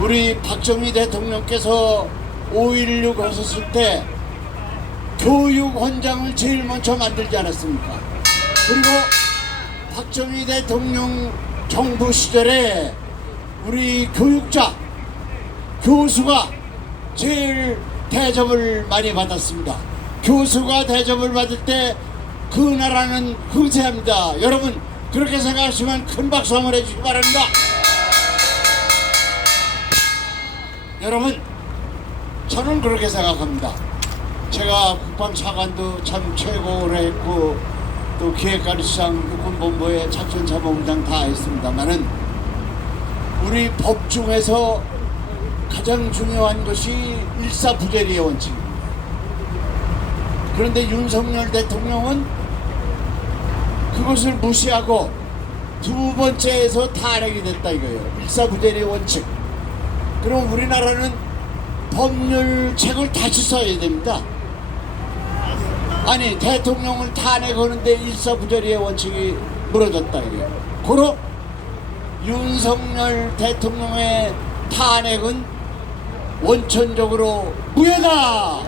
우리 박정희 대통령께서 5.16 하셨을 때 교육원장을 제일 먼저 만들지 않았습니까? 그리고 박정희 대통령 정부 시절에 우리 교육자, 교수가 제일 대접을 많이 받았습니다. 교수가 대접을 받을 때 그 나라는 흥세합니다. 여러분 그렇게 생각하시면 큰 박수 한번 해주시기 바랍니다. 여러분 저는 그렇게 생각합니다. 제가 국방차관도 참 최고 오래 했고 또 기획관리시장 육군본부의 작전참모부장 다 했습니다만은 우리 법 중에서 가장 중요한 것이 일사부재리의 원칙입니다. 그런데 윤석열 대통령은 그것을 무시하고 두 번째에서 탄핵이 됐다 이거예요. 일사부재리의 원칙. 그럼 우리나라는 법률책을 다시 써야 됩니다. 아니 대통령을 탄핵하는데 일사부재리의 원칙이 무너졌다 이거예요. 고로 윤석열 대통령의 탄핵은 원천적으로 무효다.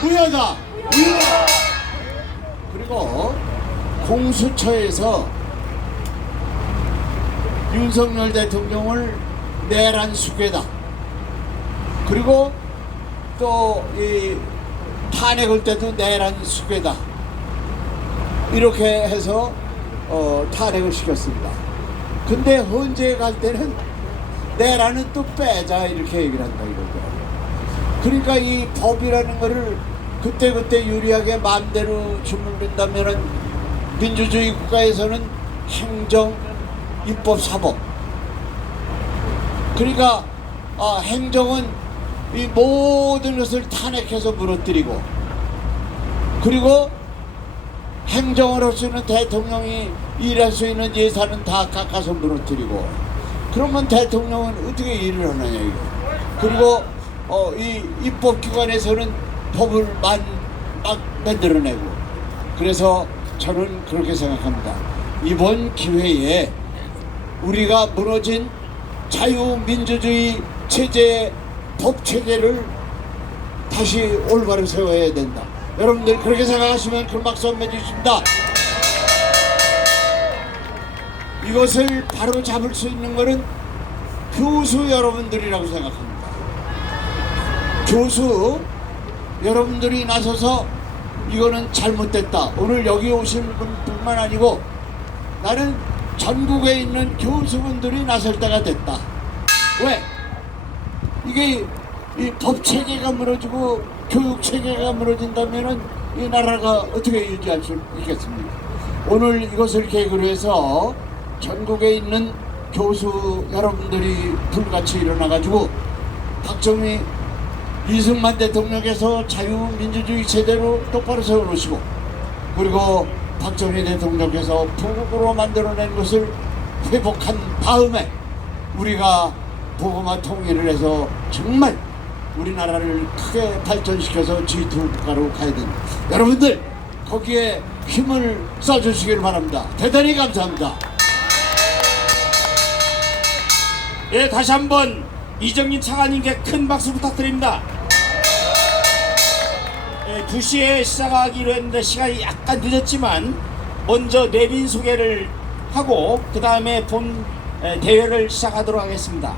무효다. 그리고 공수처에서 윤석열 대통령을 내란 수괴다. 그리고 또 이 탄핵할 때도 내란 수괴다. 이렇게 해서 탄핵을 시켰습니다. 근데 헌재에 갈 때는 내란은 또 빼자 이렇게 얘기를 한다 이거죠. 그러니까 이 법이라는 거를 그때그때 유리하게 마음대로 주물른다면은 민주주의 국가에서는 행정, 입법, 사법. 그러니까 행정은 이 모든 것을 탄핵해서 무너뜨리고 그리고 행정을 할 수 있는 대통령이 일할 수 있는 예산은 다 깎아서 무너뜨리고 그러면 대통령은 어떻게 일을 하느냐 이거. 그리고 이 입법기관에서는 법을 막 만들어내고. 그래서 저는 그렇게 생각합니다. 이번 기회에 우리가 무너진 자유민주주의 체제의 법체계를 다시 올바로 세워야 된다. 여러분들 그렇게 생각하시면 큰 박수 한번 해주십니다. 이것을 바로 잡을 수 있는 것은 교수 여러분들이라고 생각합니다. 교수 여러분들이 나서서 이거는 잘못됐다. 오늘 여기 오신 분뿐만 아니고 나는 전국에 있는 교수분들이 나설 때가 됐다. 왜? 이게 이 법체계가 무너지고 교육체계가 무너진다면은 이 나라가 어떻게 유지할 수 있겠습니까? 오늘 이것을 계기로 해서 전국에 있는 교수 여러분들이 불같이 일어나가지고 박정희 이승만 대통령께서 자유민주주의 체제로 똑바로 세워놓으시고 그리고 박정희 대통령께서 북으로 만들어낸 것을 회복한 다음에 우리가 보고마 통일을 해서 정말 우리나라를 크게 발전시켜서 G2 국가로 가야 된다. 여러분들 거기에 힘을 써주시길 바랍니다. 대단히 감사합니다. 예, 다시 한번 이정민 차관님께 큰 박수 부탁드립니다. 2시에 시작하기로 했는데 시간이 약간 늦었지만 먼저 내빈 소개를 하고 그 다음에 본 대회를 시작하도록 하겠습니다.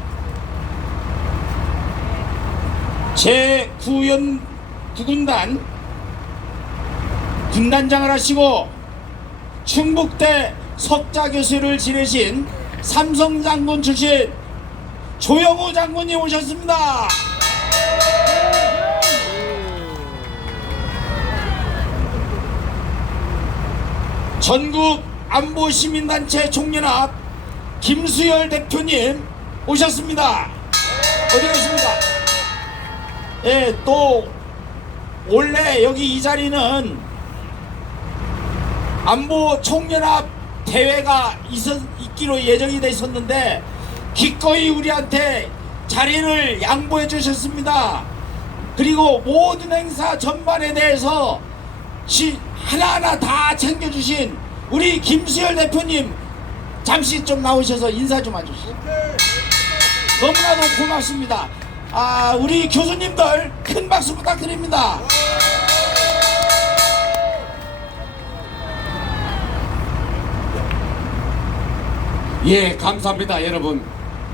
제9연 구군단 군단장을 하시고 충북대 석자 교수를 지내신 삼성장군 출신 조영우 장군님 오셨습니다. 전국 안보시민단체 총연합 김수열 대표님 오셨습니다. 어디 계십니까? 예, 또 원래 여기 이 자리는 안보 총연합 대회가 있기로 예정이 돼 있었는데 기꺼이 우리한테 자리를 양보해 주셨습니다. 그리고 모든 행사 전반에 대해서 하나하나 다 챙겨주신 우리 김수열 대표님 잠시 좀 나오셔서 인사 좀 해주시죠. 너무나도 고맙습니다. 우리 교수님들 큰 박수 부탁드립니다. 예, 감사합니다, 여러분.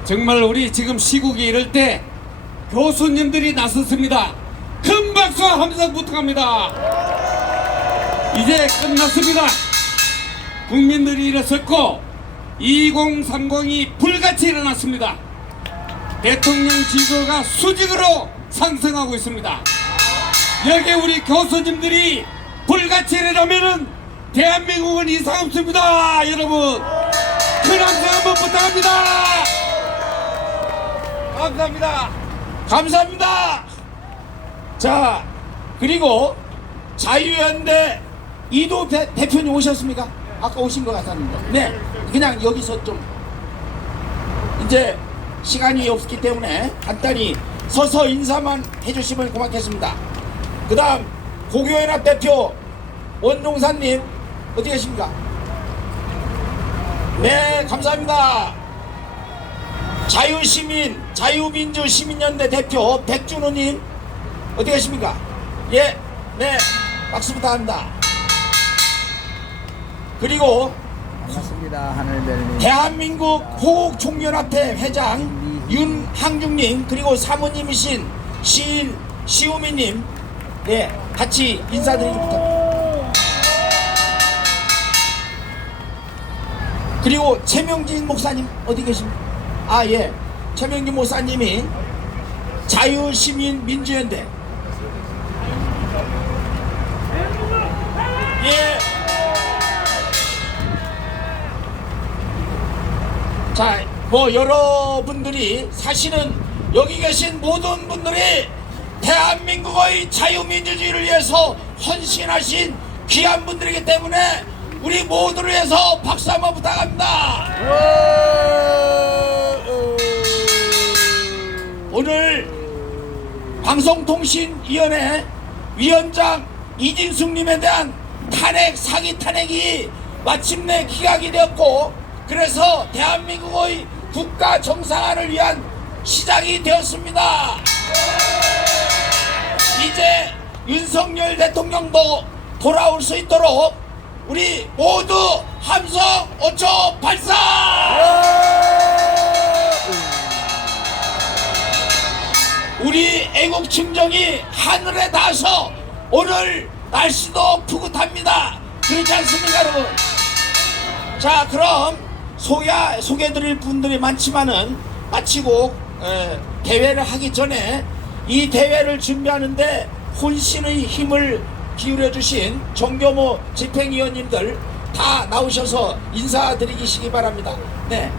정말 우리 지금 시국이 이럴 때 교수님들이 나섰습니다. 큰 박수 함성 부탁합니다. 이제 끝났습니다. 국민들이 일어섰고 2030이 불같이 일어났습니다. 대통령 지지도가 수직으로 상승하고 있습니다. 여기 우리 교수님들이 불같이 일어나면은 대한민국은 이상 없습니다. 여러분 큰 함성 한번 부탁합니다. 감사합니다. 감사합니다. 자, 그리고 자유연대 이도 대표님 오셨습니까? 아까 오신 것 같았는데. 네, 그냥 여기서 좀 이제 시간이 없기 때문에 간단히 서서 인사만 해주시면 고맙겠습니다. 그 다음 고교연합 대표 원종산님 어디 계십니까? 네, 감사합니다. 자유시민 자유민주시민연대 대표 백준호님 어디 계십니까? 예, 네, 박수 부탁합니다. 그리고 반갑습니다. 하늘별님. 대한민국 호국총연합회 회장 윤항중님, 그리고 사모님이신 시인 시우미님, 네, 같이 인사드리기 부탁드립니다. 그리고 최명진 목사님 어디 계십니까? 예, 최명진 목사님이 자유시민민주연대, 예. 자, 여러분들이 사실은 여기 계신 모든 분들이 대한민국의 자유민주주의를 위해서 헌신하신 귀한 분들이기 때문에 우리 모두를 위해서 박수 한번 부탁합니다. 오늘 방송통신위원회 위원장 이진숙님에 대한 사기 탄핵이 마침내 기각이 되었고, 그래서 대한민국의 국가 정상화를 위한 시작이 되었습니다. 이제 윤석열 대통령도 돌아올 수 있도록 우리 모두 함성 5초 발사! 우리 애국 심정이 하늘에 닿아서 오늘 날씨도 푸근합니다. 그렇지 않습니까, 여러분? 자, 그럼 소개해드릴 분들이 많지만은 마치고 대회를 하기 전에 이 대회를 준비하는데 혼신의 힘을 기울여주신 정교모 집행위원님들 다 나오셔서 인사드리시기 바랍니다. 네.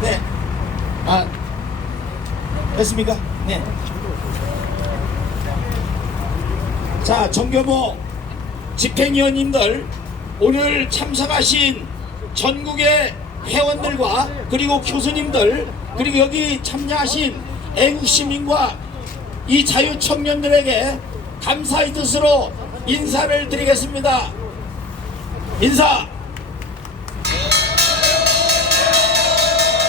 네. 됐습니까? 네. 자, 정교모 집행위원님들, 오늘 참석하신 전국의 회원들과 그리고 교수님들, 그리고 여기 참여하신 애국시민과 이 자유청년들에게 감사의 뜻으로 인사를 드리겠습니다. 인사.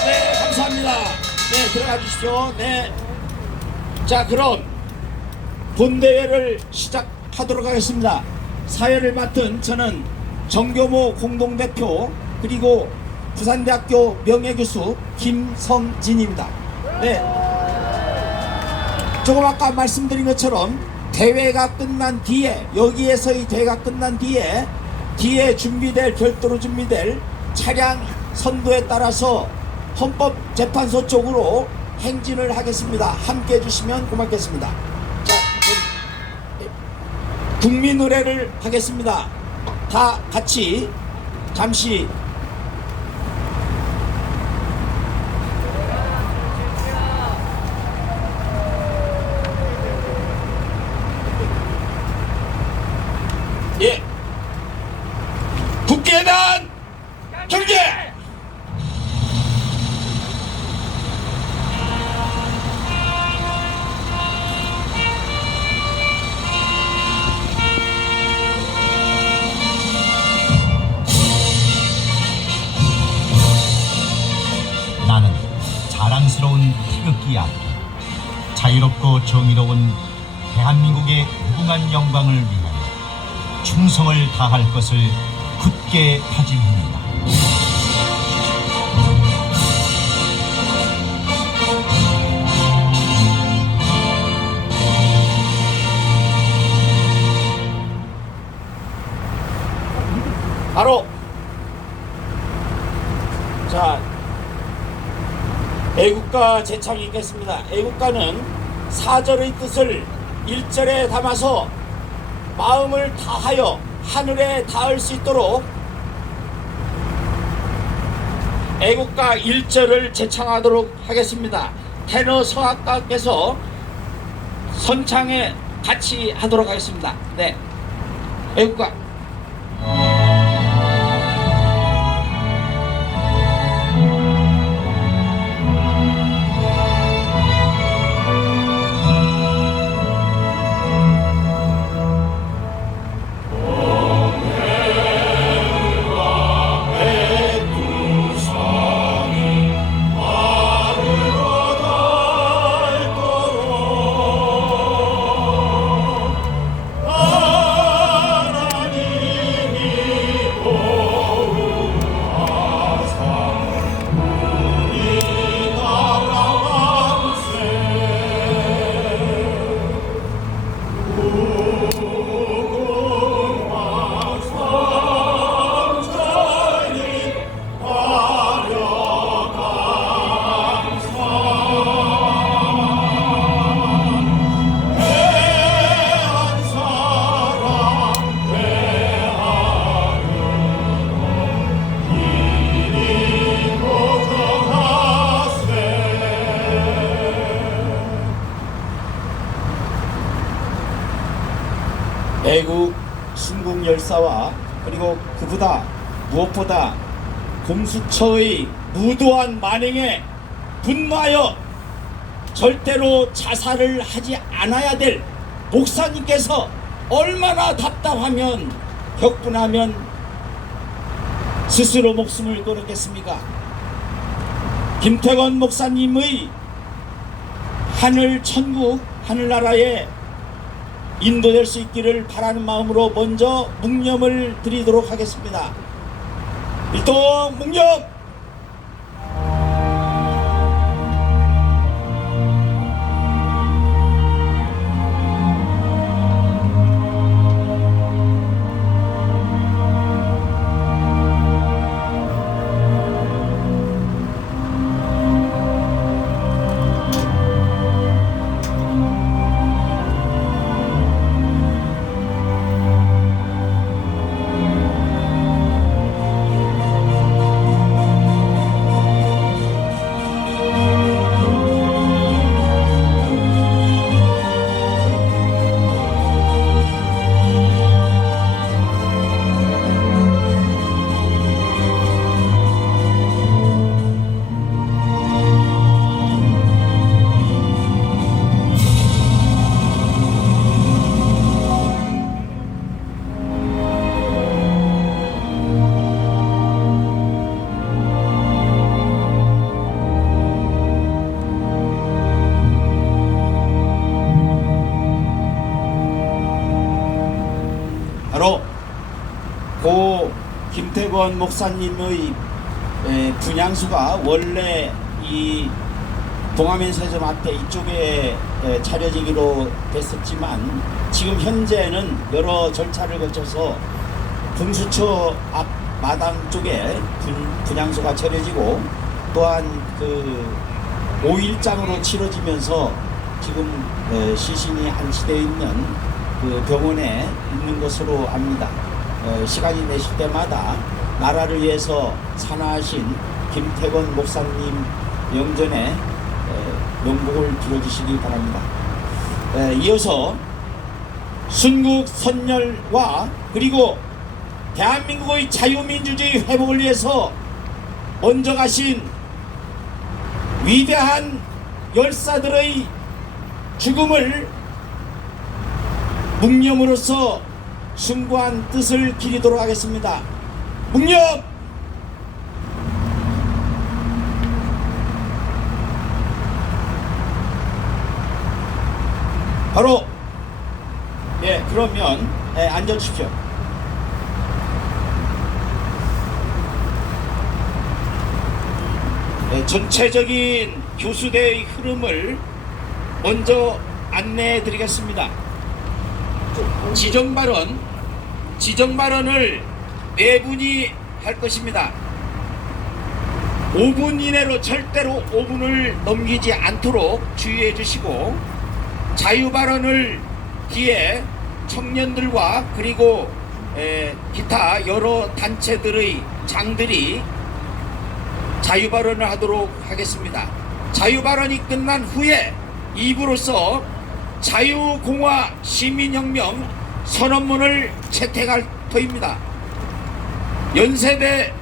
네, 감사합니다. 네, 들어가 주십시오. 네. 자, 그럼 본대회를 시작하도록 하겠습니다. 사회를 맡은 저는 정교모 공동대표 그리고 부산대학교 명예교수 김성진입니다. 네. 조금 아까 말씀드린 것처럼 대회가 끝난 뒤에, 여기에서의 대회가 끝난 뒤에 별도로 준비될 차량 선도에 따라서 헌법재판소 쪽으로 행진을 하겠습니다. 함께 해주시면 고맙겠습니다. 자, 국민노래를 하겠습니다. 다 같이 잠시 국회의원 경제 영광스러운 태극기 앞에 자유롭고 정의로운 대한민국의 무궁한 영광을 위하여 충성을 다할 것을 굳게 다짐합니다. 바로 자 애국가 제창이 있겠습니다. 애국가는 사절의 뜻을 1절에 담아서 마음을 다하여 하늘에 닿을 수 있도록 애국가 1절을 제창하도록 하겠습니다. 테너 성악가께서 선창에 같이 하도록 하겠습니다. 네, 애국가. 애국 순국 열사와 그리고 그보다 무엇보다 공수처의 무도한 만행에 분노하여 절대로 자살을 하지 않아야 될 목사님께서 얼마나 답답하면 격분하면 스스로 목숨을 끊었겠습니까? 김태건 목사님의 하늘 천국 하늘나라에 인도될 수 있기를 바라는 마음으로 먼저 묵념을 드리도록 하겠습니다. 일동 묵념! 바로 고 김태건 목사님의 분향수가 원래 이 동아면 서점 앞에 이쪽에 차려지기로 됐었지만 지금 현재는 여러 절차를 거쳐서 공수처 앞 마당 쪽에 분향소가 차려지고 또한 그 5일장으로 치러지면서 지금 시신이 안치되어 있는 그 병원에 있는 것으로 압니다. 시간이 되실 때마다 나라를 위해서 산하하신 김태건 목사님 영전에 명복을 빌어주시기 바랍니다. 이어서 순국 선열과 그리고 대한민국의 자유민주주의 회복을 위해서 먼저 가신 위대한 열사들의 죽음을 묵념으로써 숭고한 뜻을 기리도록 하겠습니다. 묵념! 바로 그러면 앉아 주십시오. 전체적인 교수대의 흐름을 먼저 안내해 드리겠습니다. 지정 발언을 4분이 할 것입니다. 5분 이내로 절대로 5분을 넘기지 않도록 주의해 주시고, 자유 발언을 뒤에 청년들과 그리고 기타 여러 단체들의 장들이 자유 발언을 하도록 하겠습니다. 자유 발언이 끝난 후에 2부로서 자유공화 시민혁명 선언문을 채택할 터입니다. 연세대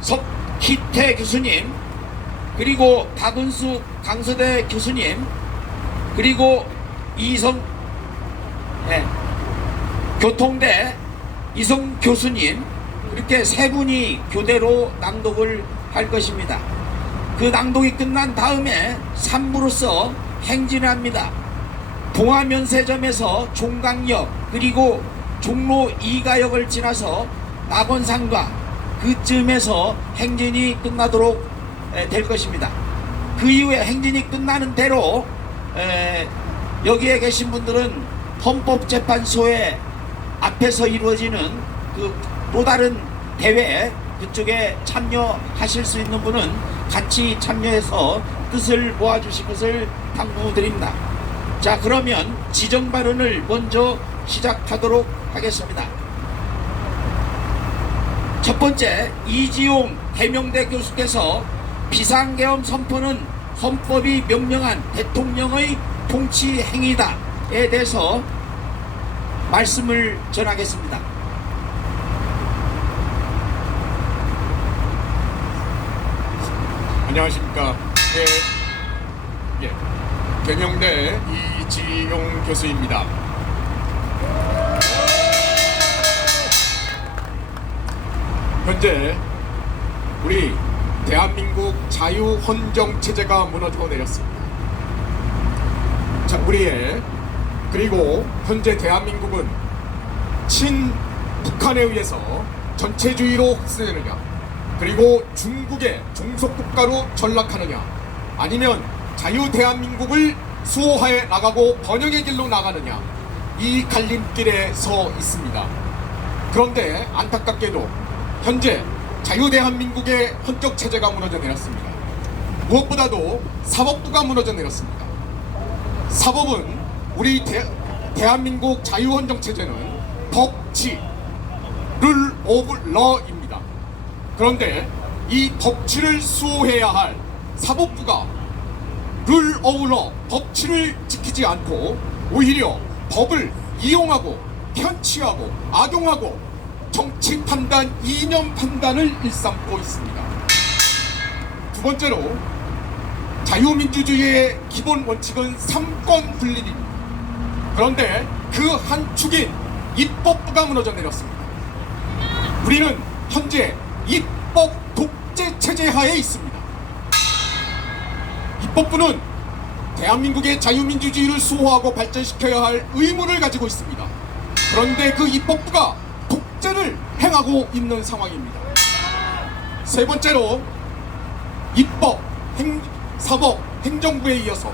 석희태 교수님, 그리고 박은수 강서대 교수님, 그리고 교통대 이성 교수님, 이렇게 3분이 교대로 낭독을 할 것입니다. 그 낭독이 끝난 다음에 3부로서 행진을 합니다. 동화면세점에서 종강역 그리고 종로 2가역을 지나서 낙원상가 그쯤에서 행진이 끝나도록 될 것입니다. 그 이후에 행진이 끝나는 대로 여기에 계신 분들은 헌법재판소의 앞에서 이루어지는 그 또 다른 대회, 그쪽에 참여하실 수 있는 분은 같이 참여해서 뜻을 모아주실 것을 당부드립니다. 자, 그러면 지정 발언을 먼저 시작하도록 하겠습니다. 첫 번째, 이지용 해명대 교수께서 비상계엄 선포는 헌법이 명령한 대통령의 통치 행위다에 대해서 말씀을 전하겠습니다. 안녕하십니까. 경영대 이지용 교수입니다. 현재 우리 대한민국 자유헌정체제가 무너져 내렸습니다. 자, 그리고 현재 대한민국은 친북한에 의해서 전체주의로 흡수되느냐, 그리고 중국의 종속국가로 전락하느냐, 아니면 자유 대한민국을 수호하에 나가고 번영의 길로 나가느냐, 이 갈림길에 서 있습니다. 그런데 안타깝게도 현재 자유 대한민국의 헌적 체제가 무너져 내렸습니다. 무엇보다도 사법부가 무너져 내렸습니다. 사법은 우리 대한민국 자유 헌정 체제는 법치, 룰 오브 러입니다. 그런데 이 법치를 수호해야 할 사법부가 룰 오브 러, 법치를 지키지 않고 오히려 법을 이용하고 편취하고 악용하고 정치 판단, 이념 판단을 일삼고 있습니다. 두 번째로, 자유민주주의의 기본 원칙은 삼권 분립입니다. 그런데 그 한 축인 입법부가 무너져 내렸습니다. 우리는 현재 입법 독재 체제 하에 있습니다. 입법부는 대한민국의 자유민주주의를 수호하고 발전시켜야 할 의무를 가지고 있습니다. 그런데 그 입법부가 독재를 행하고 있는 상황입니다. 세 번째로, 입법, 사법, 행정부에 이어서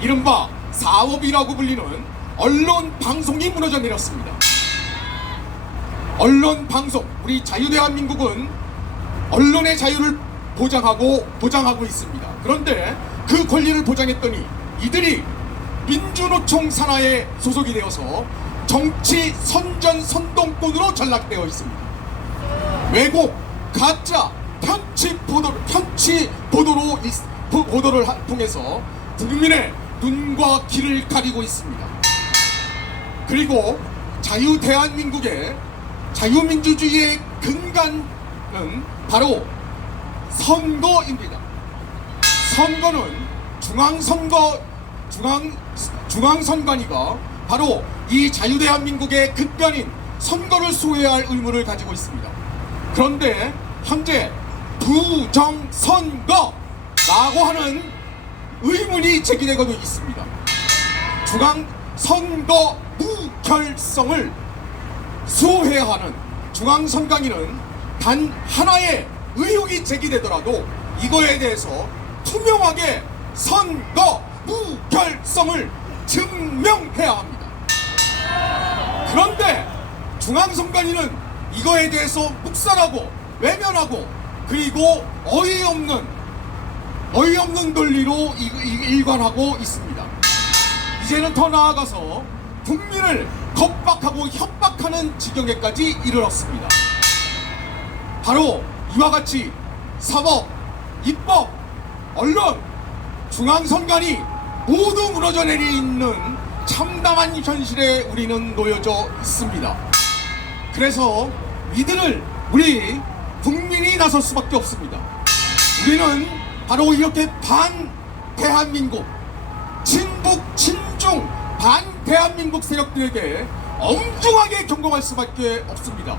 이른바 사법이라고 불리는 언론 방송이 무너져 내렸습니다. 언론 방송, 우리 자유대한민국은 언론의 자유를 보장하고 있습니다. 그런데 그 권리를 보장했더니 이들이 민주노총 산하에 소속이 되어서 정치 선전선동꾼으로 전락되어 있습니다. 왜곡, 가짜, 편치 보도를 통해서 국민의 눈과 귀를 가리고 있습니다. 그리고 대한민국의 자유민주주의의 근간은 바로 선거입니다. 선거는 중앙선관위가 바로 이 자유대한민국의 근간인 선거를 수호해야 할 의무를 가지고 있습니다. 그런데 현재 부정선거라고 하는 의문이 제기되고 있습니다. 선거 무결성을 수호해야 하는 중앙선관위는 단 하나의 의혹이 제기되더라도 이거에 대해서 투명하게 선거 무결성을 증명해야 합니다. 그런데 중앙선관위는 이거에 대해서 묵살하고 외면하고 그리고 어이없는 논리로 일관하고 있습니다. 이제는 더 나아가서 국민을 겁박하고 협박하는 지경에까지 이르렀습니다. 바로 이와 같이 사법, 입법, 언론, 중앙선관위 모두 무너져 내리는 참담한 현실에 우리는 놓여져 있습니다. 그래서 이들을 우리 국민이 나설 수밖에 없습니다. 우리는 바로 이렇게 대한민국 친북 친중 대한민국 세력들에게 엄중하게 경고할 수밖에 없습니다.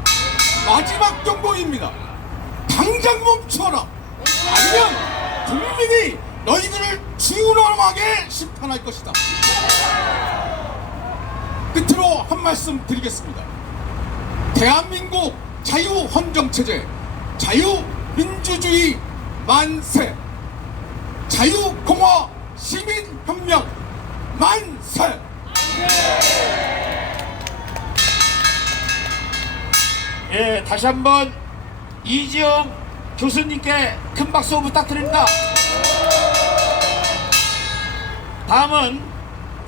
마지막 경고입니다. 당장 멈춰라. 아니면 국민이 너희들을 준엄하게 심판할 것이다. 끝으로 한 말씀 드리겠습니다. 대한민국 자유헌정체제, 자유민주주의 만세, 자유공화 시민혁명 만세! 예, 다시 한번 이지영 교수님께 큰 박수 부탁드립니다. 다음은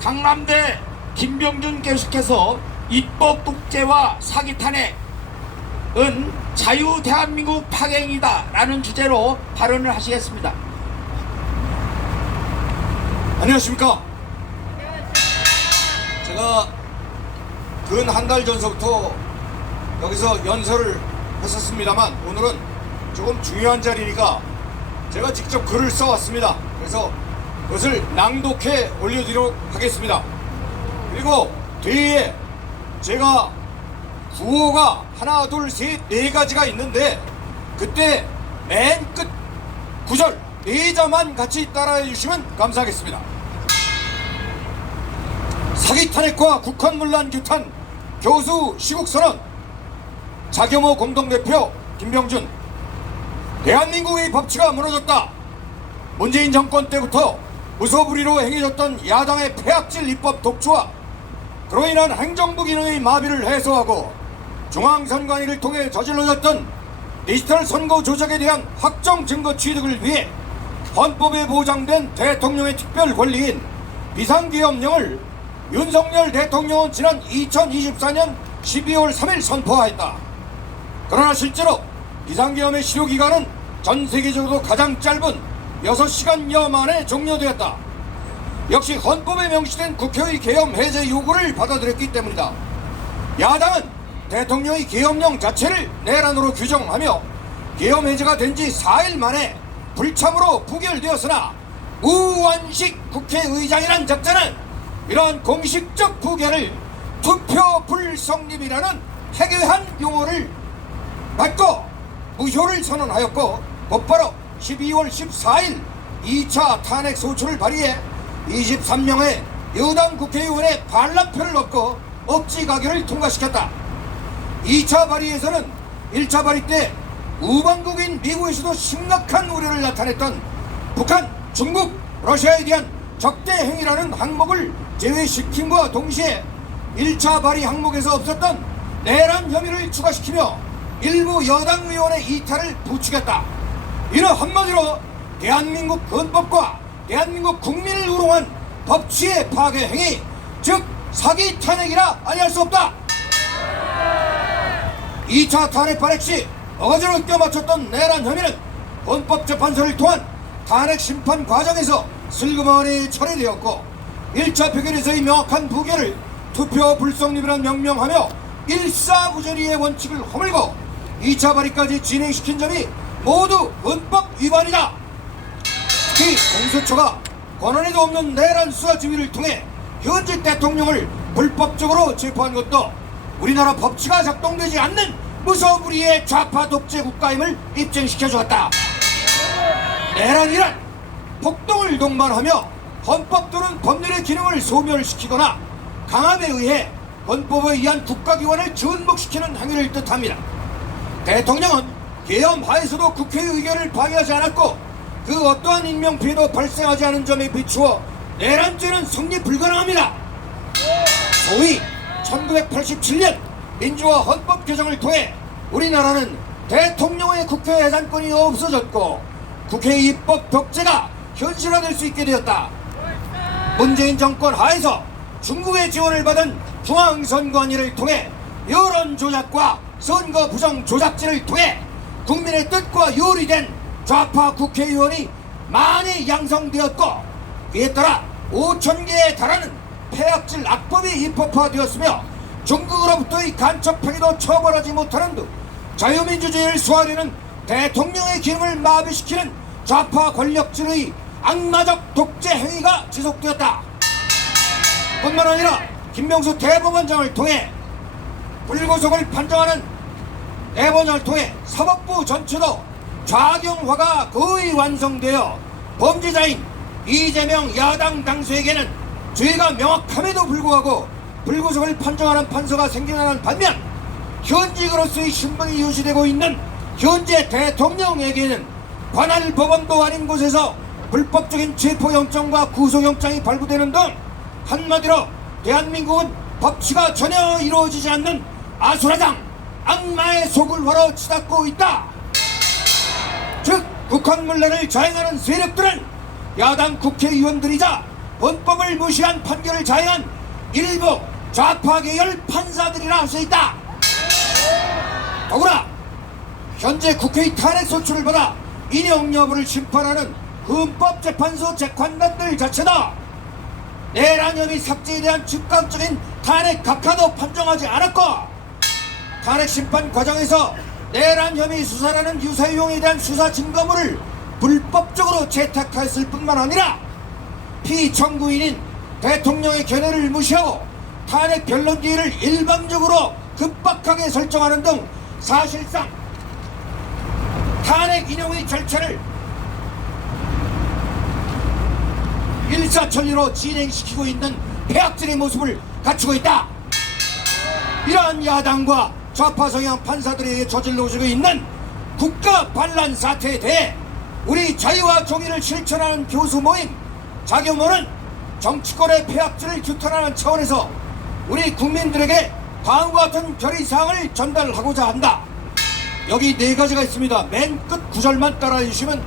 강남대 김병준 교수께서 입법 독재와 사기 탄핵은 자유 대한민국 파행이다 라는 주제로 발언을 하시겠습니다. 안녕하십니까. 제가 근 한 달 전서부터 여기서 연설을 했었습니다만 오늘은 조금 중요한 자리니까 제가 직접 글을 써왔습니다. 그래서 그것을 낭독해 올려드리도록 하겠습니다. 그리고 뒤에 제가 구호가 하나 둘 셋 네 가지가 있는데 그때 맨 끝 구절 네 자만 같이 따라해 주시면 감사하겠습니다. 사기 탄핵과 국헌 문란 규탄 교수 시국선언. 자겸호 공동대표 김병준. 대한민국의 법치가 무너졌다. 문재인 정권 때부터 무소불위로 행해졌던 야당의 폐악질 입법 독주와 그로 인한 행정부 기능의 마비를 해소하고 중앙선관위를 통해 저질러졌던 디지털 선거 조작에 대한 확정 증거 취득을 위해 헌법에 보장된 대통령의 특별 권리인 비상기업령을 윤석열 대통령은 지난 2024년 12월 3일 선포하였다. 그러나 실제로 비상기업의 실효기간은 전 세계적으로 가장 짧은 6시간여 만에 종료되었다. 역시 헌법에 명시된 국회의 계엄 해제 요구를 받아들였기 때문이다. 야당은 대통령의 계엄령 자체를 내란으로 규정하며 계엄 해제가 된 지 4일 만에 불참으로 부결되었으나 우완식 국회의장이란 작자는 이러한 공식적 부결을 투표 불성립이라는 해괴한 용어를 받고 무효를 선언하였고 곧바로 12월 14일 2차 탄핵 소추를 발의해 23명의 여당 국회의원의 반란표를 얻고 억지 가결을 통과시켰다. 2차 발의에서는 1차 발의 때 우방국인 미국에서도 심각한 우려를 나타냈던 북한, 중국, 러시아에 대한 적대 행위라는 항목을 제외시킴과 동시에 1차 발의 항목에서 없었던 내란 혐의를 추가시키며 일부 여당 의원의 이탈을 부추겼다. 이는 한마디로 대한민국 헌법과 대한민국 국민을 우롱한 법치의 파괴 행위, 즉 사기 탄핵이라 아니할 수 없다. 2차 탄핵 발행 시 어거지로 껴맞췄던 내란 혐의는 헌법재판소를 통한 탄핵 심판 과정에서 슬그머니 처리되었고 1차 표결에서의 명확한 부결을 투표 불성립이란 명명하며 일사부조리의 원칙을 허물고 2차 발의까지 진행시킨 점이 모두 헌법 위반이다. 특히 공수처가 권한에도 없는 내란 수사 지휘를 통해 현직 대통령을 불법적으로 체포한 것도 우리나라 법치가 작동되지 않는 무소불위의 좌파 독재 국가임을 입증시켜 주었다. 내란이란 폭동을 동반하며 헌법 또는 법률의 기능을 소멸시키거나 강압에 의해 헌법에 의한 국가기관을 전복시키는 행위를 뜻합니다. 대통령은 계엄 하에서도 국회의 의견을 방해하지 않았고 그 어떠한 인명피해도 발생하지 않은 점에 비추어 내란죄는 성립 불가능합니다. 소위 1987년 민주화 헌법 개정을 통해 우리나라는 대통령의 국회 해산권이 없어졌고 국회 입법 독재가 현실화될 수 있게 되었다. 문재인 정권 하에서 중국의 지원을 받은 중앙선관위를 통해 여론 조작과 선거 부정 조작질을 통해 국민의 뜻과 요리된 좌파 국회의원이 많이 양성되었고 그에 따라 5,000개에 달하는 폐악질 악법이 입법화되었으며 중국으로부터의 간첩행위도 처벌하지 못하는 등 자유민주주의를 수하려는 대통령의 기능을 마비시키는 좌파 권력질의 악마적 독재 행위가 지속되었다. 뿐만 아니라 김명수 대법원장을 통해 불구속을 판정하는 대법원장을 통해 사법부 전체도 좌경화가 거의 완성되어 범죄자인 이재명 야당 당수에게는 죄가 명확함에도 불구하고 불구속을 판정하는 판서가 생겨나는 반면 현직으로서의 신분이 유지되고 있는 현재 대통령에게는 관할 법원도 아닌 곳에서 불법적인 체포영장과 구속영장이 발부되는 등 한마디로 대한민국은 법치가 전혀 이루어지지 않는 아수라장 악마의 속을 활어 치닫고 있다. 즉 국헌문란을 자행하는 세력들은 야당 국회의원들이자 헌법을 무시한 판결을 자행한 일부 좌파 계열 판사들이라 할 수 있다. 더구나 현재 국회의 탄핵 소추를 받아 인용 여부를 심판하는 헌법재판소 재판관들 자체도 내란 혐의 삭제에 대한 즉각적인 탄핵 각하도 판정하지 않았고 탄핵 심판 과정에서 내란 혐의 수사라는 유사유용에 대한 수사 증거물을 불법적으로 채택했을 뿐만 아니라 피청구인인 대통령의 견해를 무시하고 탄핵 변론 기일을 일방적으로 급박하게 설정하는 등 사실상 탄핵 인용의 절차를 일사천리로 진행시키고 있는 폐악질의 모습을 갖추고 있다. 이러한 야당과 좌파 성향 판사들에 의해 저질러지고 있는 국가 반란 사태에 대해 우리 자유와 정의를 실천하는 교수 모임 자교모는 정치권의 폐악질을 규탄하는 차원에서 우리 국민들에게 다음과 같은 결의사항을 전달하고자 한다. 여기 4가지가 있습니다. 맨 끝 구절만 따라해 주시면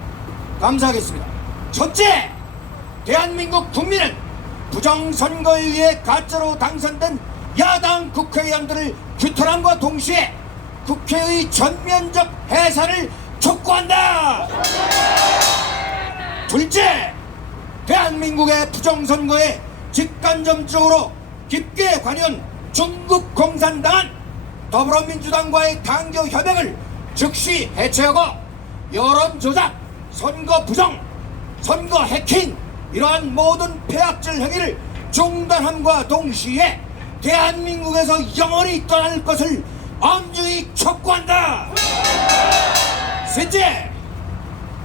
감사하겠습니다. 첫째, 대한민국 국민은 부정선거에 의해 가짜로 당선된 야당 국회의원들을 규탄함과 동시에 국회의 전면적 해산을 촉구한다. 둘째, 대한민국의 부정선거에 직간접적으로 깊게 관여한 중국 공산당은 더불어민주당과의 당교 협약을 즉시 해체하고 여론 조작, 선거 부정, 선거 해킹 이러한 모든 폐악질 행위를 중단함과 동시에 대한민국에서 영원히 떠날 것을 엄중히 촉구한다. 셋째,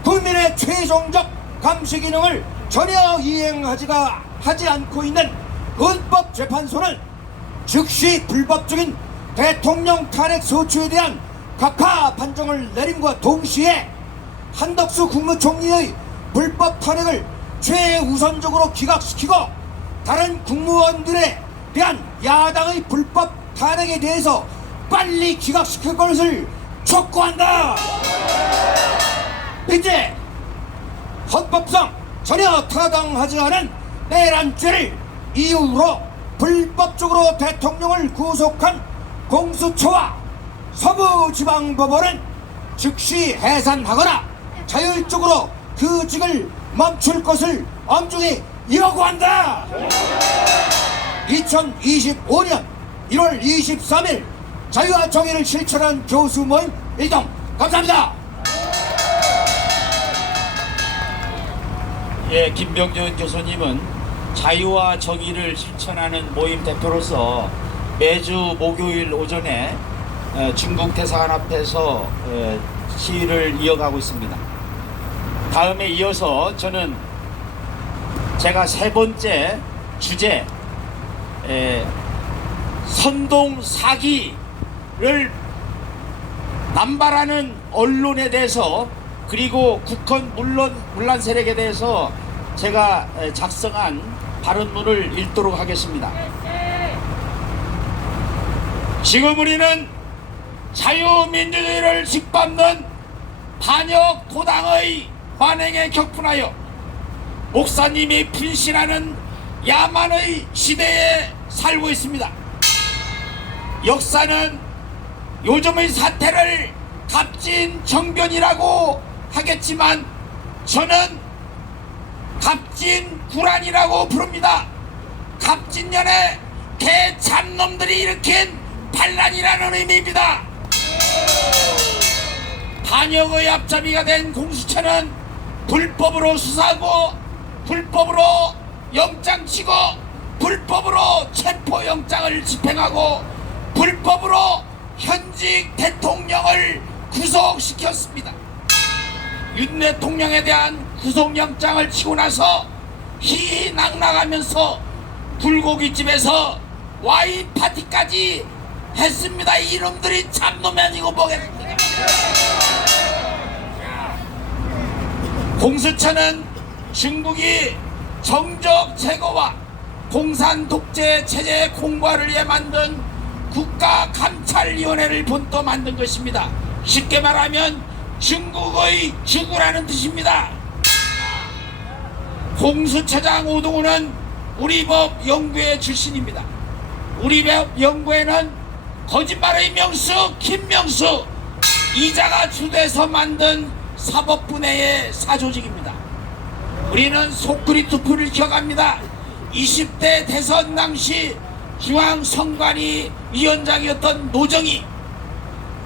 국민의 최종적 감시 기능을 전혀 이행하지 않고 있는 헌법재판소는 즉시 불법적인 대통령 탄핵 소추에 대한 각하 판정을 내림과 동시에 한덕수 국무총리의 불법 탄핵을 최우선적으로 기각시키고 다른 국무원들에 대한 야당의 불법 탄핵에 대해서 빨리 기각시킬 것을 촉구한다. 이제 헌법상 전혀 타당하지 않은 내란죄를 이유로 불법적으로 대통령을 구속한 공수처와 서부지방법원은 즉시 해산하거나 자율적으로 그 직을 멈출 것을 엄중히 요구한다. 2025년 1월 23일 자유와 정의를 실천한 교수 모임 일동 감사합니다. 예, 김병준 교수님은 자유와 정의를 실천하는 모임 대표로서 매주 목요일 오전에 중국 대사관 앞에서 시위를 이어가고 있습니다. 다음에 이어서 저는 제가 3번째 주제 선동 사기를 남발하는 언론에 대해서 그리고 국헌 문란 세력에 대해서 제가 작성한 발언문을 읽도록 하겠습니다. 지금 우리는 자유민주주의를 짓밟는 반역 도당의 관행에 격분하여 목사님이 분신하는 야만의 시대에 살고 있습니다. 역사는 요즘의 사태를 갑진정변이라고 하겠지만 저는 갑진구란이라고 부릅니다. 갑진년에 개잡놈들이 일으킨 반란이라는 의미입니다. 반역의 앞잡이가 된 공수처는 불법으로 수사하고 불법으로 영장치고 불법으로 체포영장을 집행하고 불법으로 현직 대통령을 구속시켰습니다. 윤 대통령에 대한 구속영장을 치고 나서 희희낙낙하면서 불고기집에서 와인 파티까지 했습니다. 이놈들이 참놈이 아니고 뭐겠습니까? 공수처는 중국이 정적 제거와 공산 독재 체제 공부를 위해 만든 국가감찰위원회를 본떠 만든 것입니다. 쉽게 말하면 중국의 주구라는 뜻입니다. 공수처장 오동훈은 우리법 연구회 출신입니다. 우리법 연구회는 거짓말의 명수 김명수 이자가 주도해서 만든 사법분해의 사조직입니다. 우리는 속구리 투표를 기억합니다. 20대 대선 당시 중앙선관위 위원장이었던 노정이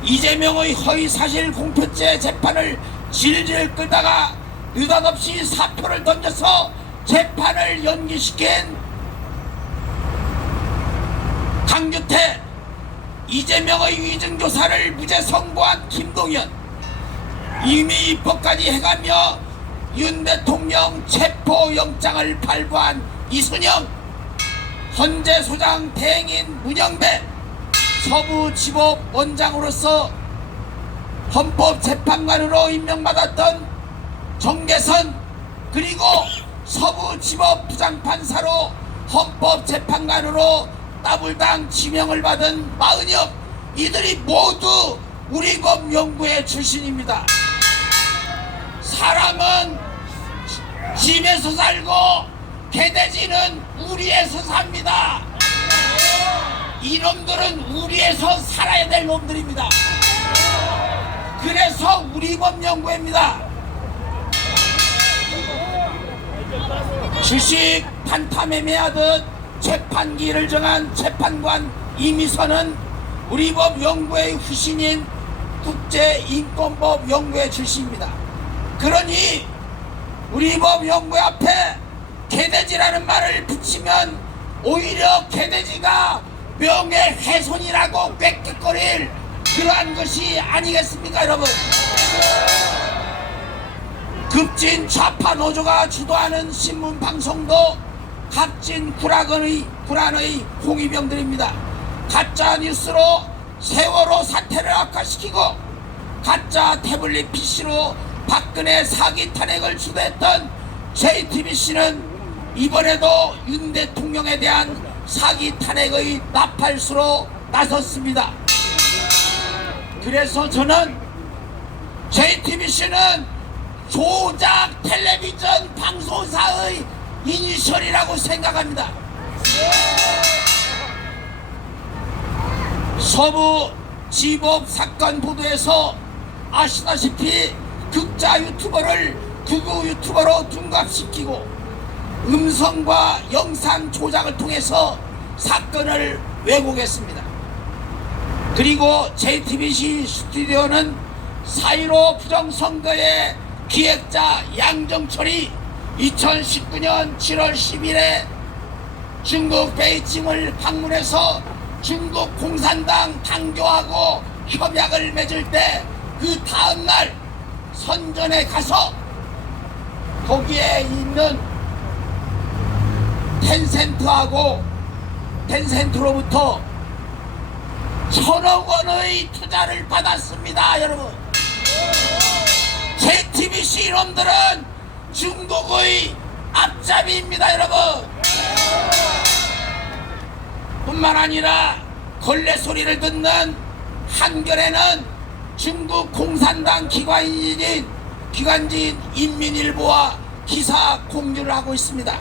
이재명의 허위사실 공표죄 재판을 질질 끌다가 느닷없이 사표를 던져서 재판을 연기시킨 강규태, 이재명의 위증교사를 무죄 선고한 김동연, 이미 입법까지 해가며 윤 대통령 체포영장을 발부한 이순영, 헌재소장 대행인 문영배, 서부지법 원장으로서 헌법재판관으로 임명받았던 정계선, 그리고 서부지법 부장판사로 헌법재판관으로 따블당 지명을 받은 마은혁, 이들이 모두 우리 법 연구회 출신입니다. 사람은 집에서 살고 개돼지는 우리에서 삽니다. 이놈들은 우리에서 살아야 될 놈들입니다. 그래서 우리 법 연구회입니다. 주식 판타매매하듯 재판기를 정한 재판관 이미선은 우리 법 연구회의 후신인 국제인권법 연구회 출신입니다. 그러니 우리 법 연구회 앞에 개돼지라는 말을 붙이면 오히려 개돼지가 명예훼손이라고 꽥꽥거릴 그러한 것이 아니겠습니까, 여러분? 급진 좌파 노조가 주도하는 신문 방송도 갑진 구란의 홍위병들입니다. 가짜 뉴스로 세월호 사태를 악화시키고 가짜 태블릿 PC로 박근혜 사기 탄핵을 주도했던 JTBC는 이번에도 윤 대통령에 대한 사기 탄핵의 나팔수로 나섰습니다. 그래서 저는 JTBC는 조작 텔레비전 방송사의 이니셜이라고 생각합니다. 서부 지법 사건 보도에서 아시다시피 극자 유튜버를 극우 유튜버로 둔갑시키고 음성과 영상 조작을 통해서 사건을 왜곡했습니다. 그리고 JTBC 스튜디오는 4.15 부정선거의 기획자 양정철이 2019년 7월 10일에 중국 베이징을 방문해서 중국 공산당 당교하고 협약을 맺을 때 그 다음날 선전에 가서 거기에 있는 텐센트하고 텐센트로부터 1,000억 원의 투자를 받았습니다. 여러분, JTBC 이놈들은 중국의 앞잡이입니다. 여러분, 뿐만 아니라 걸레 소리를 듣는 한겨레는 중국 공산당 기관지인 인민일보와 기사 공유를 하고 있습니다.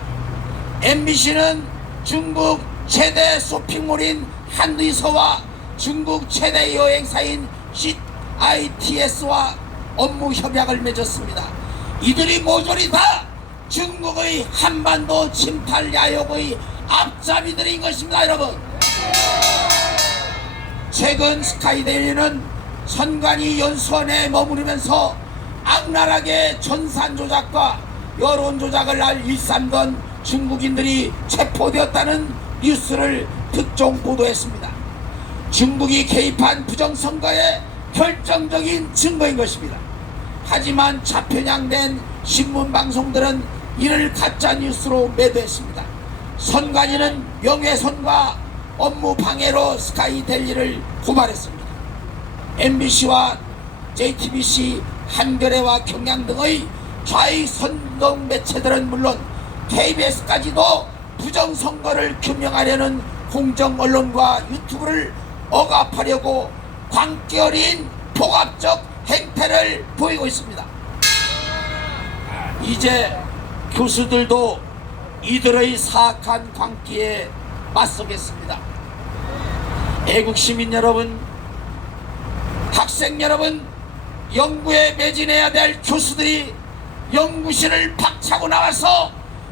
MBC는 중국 최대 쇼핑몰인 한의서와 중국 최대 여행사인 CITS와 업무 협약을 맺었습니다. 이들이 모조리 다 중국의 한반도 침탈 야욕의 앞잡이들인 것입니다. 여러분, 최근 스카이데일리는 선관위 연수원에 머무르면서 악랄하게 전산 조작과 여론 조작을 일삼던 중국인들이 체포되었다는 뉴스를 특종 보도했습니다. 중국이 개입한 부정선거의 결정적인 증거인 것입니다. 하지만 좌편향된 신문방송들은 이를 가짜뉴스로 매도했습니다. 선관위는 명예훼손과 업무 방해로 스카이델리를 고발했습니다. MBC와 JTBC, 한겨레와 경향 등의 좌익 선동 매체들은 물론 KBS까지도 부정선거를 규명하려는 공정언론과 유튜브를 억압하려고 광기 어린 폭압적 행태를 보이고 있습니다. 이제 교수들도 이들의 사악한 광기에 맞서겠습니다. 애국시민 여러분, 학생 여러분, 연구에 매진해야 될 교수들이 연구실을 박차고 나와서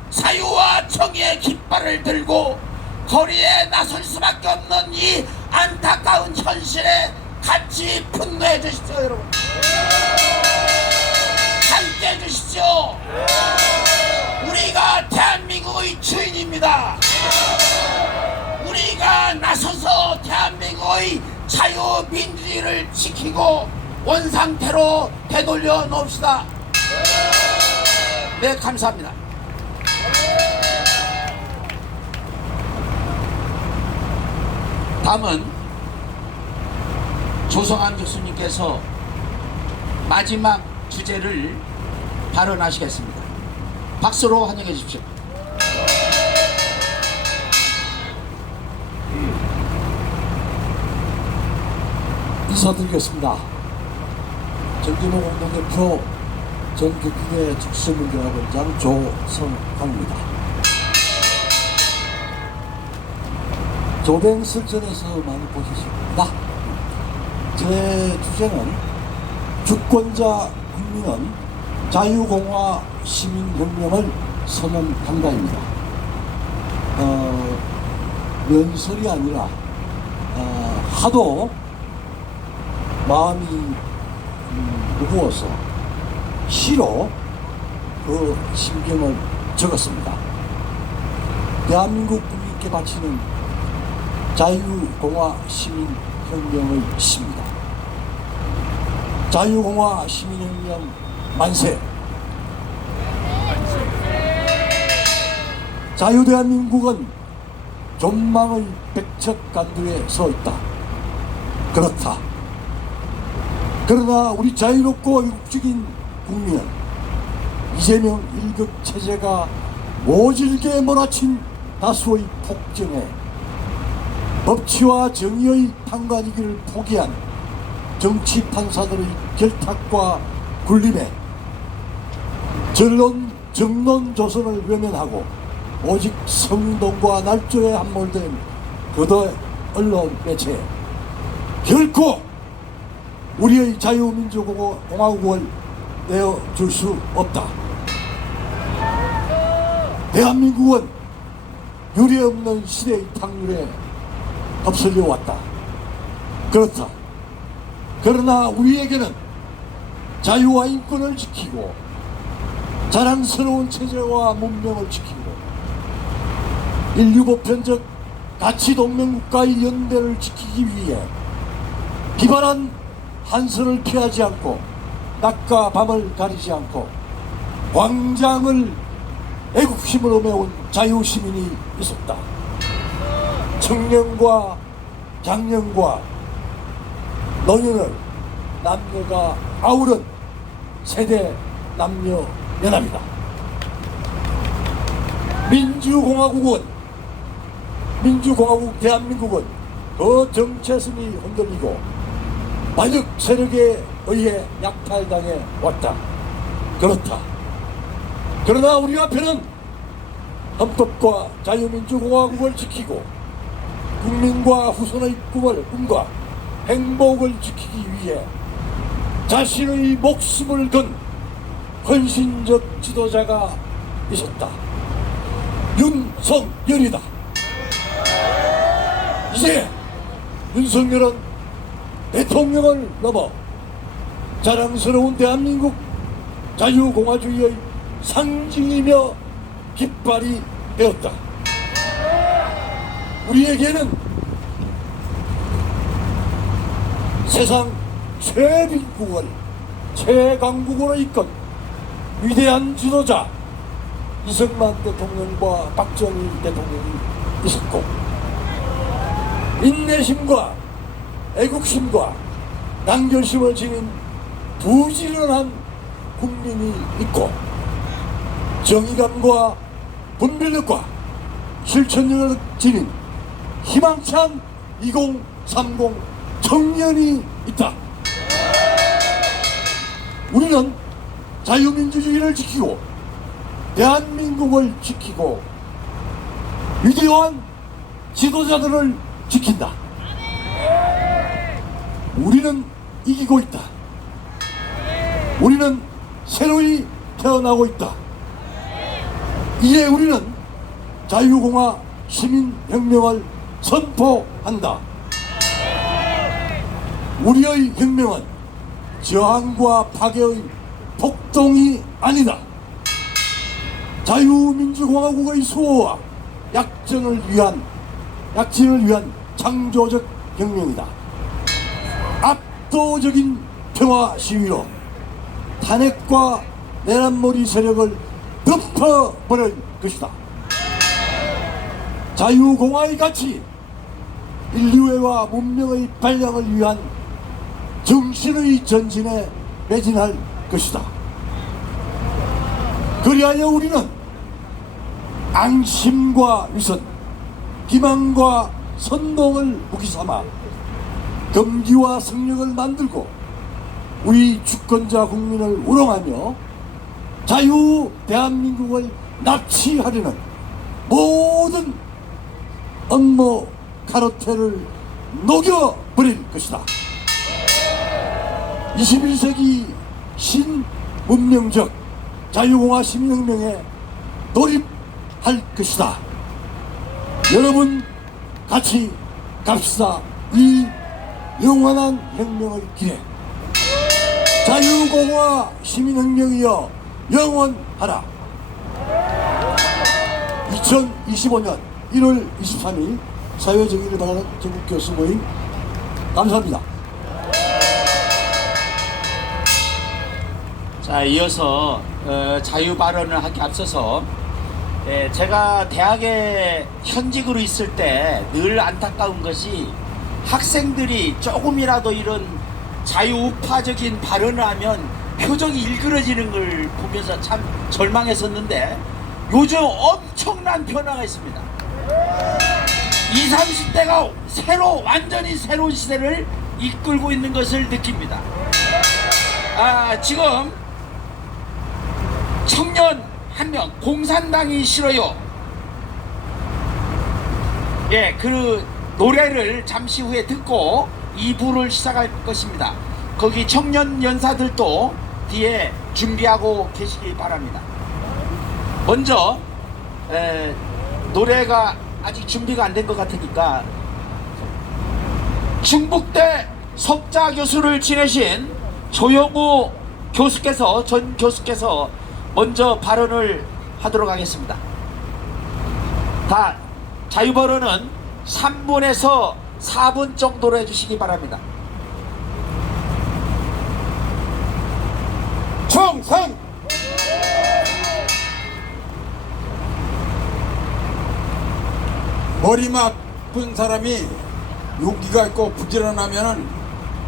자유와 정의의 깃발을 들고 거리에 나설 수밖에 없는 이 안타까운 현실에 같이 분노해 주십시오. 여러분, 함께 해주십시오. 우리가 대한민국의 주인입니다. 우리가 나서서 대한민국의 자유민주주의를 지키고 원상태로 되돌려 놓읍시다. 네, 감사합니다. 다음은 조성한 교수님께서 마지막 주제를 발언하시겠습니다. 박수로 환영해 주십시오. 인사드리겠습니다. 정진호 공동대표 전국기대 특수문제학원장 조성환입니다. 조뱅설전에서 많이 보셨을 겁니다. 제 주제는 주권자 국민은 자유공화 시민혁명을 선언한다입니다. 면설이 아니라 하도 마음이 무거워서 시로 그 심경을 적었습니다. 대한민국 국민께 바치는 자유공화 시민혁명의 시입니다. 자유공화 시민혁명 만세! 자유대한민국은 존망의 백척간두에 서 있다. 그렇다. 그러나 우리 자유롭고 이국적인 국민은 이재명 일극 체제가 모질게 몰아친 다수의 폭정에 법치와 정의의 판관이기를 포기한 정치 판사들의 결탁과 굴림에 정론 조선을 외면하고 오직 성동과 날조에 함몰된 거대 언론 매체 결코 우리의 자유민주공화국을 내어줄 수 없다. 대한민국은 유례없는 시대의 탕률에 휩쓸려 왔다. 그렇다. 그러나 우리에게는 자유와 인권을 지키고 자랑스러운 체제와 문명을 지키고 인류 보편적 가치 동맹국가의 연대를 지키기 위해 기발한 한선을 피하지 않고 낮과 밤을 가리지 않고 광장을 애국심으로 메운 자유시민이 있었다. 청년과 장년과 노년을 남녀가 아우른 세대 남녀 연합이다. 민주공화국 대한민국은 그 정체성이 흔들리고 반역 세력에 의해 약탈당해 왔다. 그렇다. 그러나 우리 앞에는 헌법과 자유민주공화국을 지키고 국민과 후손의 꿈과 행복을 지키기 위해 자신의 목숨을 건 헌신적 지도자가 있었다. 윤석열이다. 이제 윤석열은 대통령을 넘어 자랑스러운 대한민국 자유공화주의의 상징이며 깃발이 되었다. 우리에게는 세상 최빈국을 최강국으로 이끈 위대한 지도자 이승만 대통령과 박정희 대통령이 있었고, 인내심과 애국심과 단결심을 지닌 부지런한 국민이 있고, 정의감과 분별력과 실천력을 지닌 희망찬 2030 청년이 있다. 우리는 자유민주주의를 지키고 대한민국을 지키고 위대한 지도자들을 지킨다. 우리는 이기고 있다. 우리는 새로이 태어나고 있다. 이에 우리는 자유공화 시민혁명을 선포한다. 우리의 혁명은 저항과 파괴의 폭동이 아니다. 자유민주공화국의 수호와 약진을 위한 창조적 혁명이다. 압도적인 평화 시위로 탄핵과 내란몰이 세력을 덮어버릴 것이다. 자유공화의 가치, 인류애와 문명의 발扬을 위한 정신의 전진에 매진할 것이다. 그리하여 우리는 앙심과 위선, 기망과 선동을 무기 삼아 금기와 성령을 만들고 우리 주권자 국민을 우롱하며 자유 대한민국을 납치하려는 모든 음모 카르텔을 녹여버릴 것이다. 21세기 신문명적 자유공화 시민혁명에 돌입할 것이다. 여러분 같이 갑시다. 이 영원한 혁명의 길에 자유공화 시민혁명이여 영원하라. 2025년 1월 23일 사회정의를 바라는 전국교수모임 감사합니다. 자, 이어서 자유 발언을 하기 앞서서 제가 대학에 현직으로 있을 때 늘 안타까운 것이 학생들이 조금이라도 이런 자유우파적인 발언을 하면 표정이 일그러지는 걸 보면서 참 절망했었는데 요즘 엄청난 변화가 있습니다. 20, 30대가 완전히 새로운 시대를 이끌고 있는 것을 느낍니다. 지금 청년 한 명, 공산당이 싫어요. 그 노래를 잠시 후에 듣고 2부를 시작할 것입니다. 거기 청년 연사들도 뒤에 준비하고 계시기 바랍니다. 먼저 노래가 아직 준비가 안 된 것 같으니까 충북대 석자 교수를 지내신 조영우 교수께서 전 교수께서 먼저 발언을 하도록 하겠습니다. 다 자유발언은 3분에서 4분 정도로 해주시기 바랍니다. 총선 머리맡 나쁜 사람이 용기가 있고 부지런하면은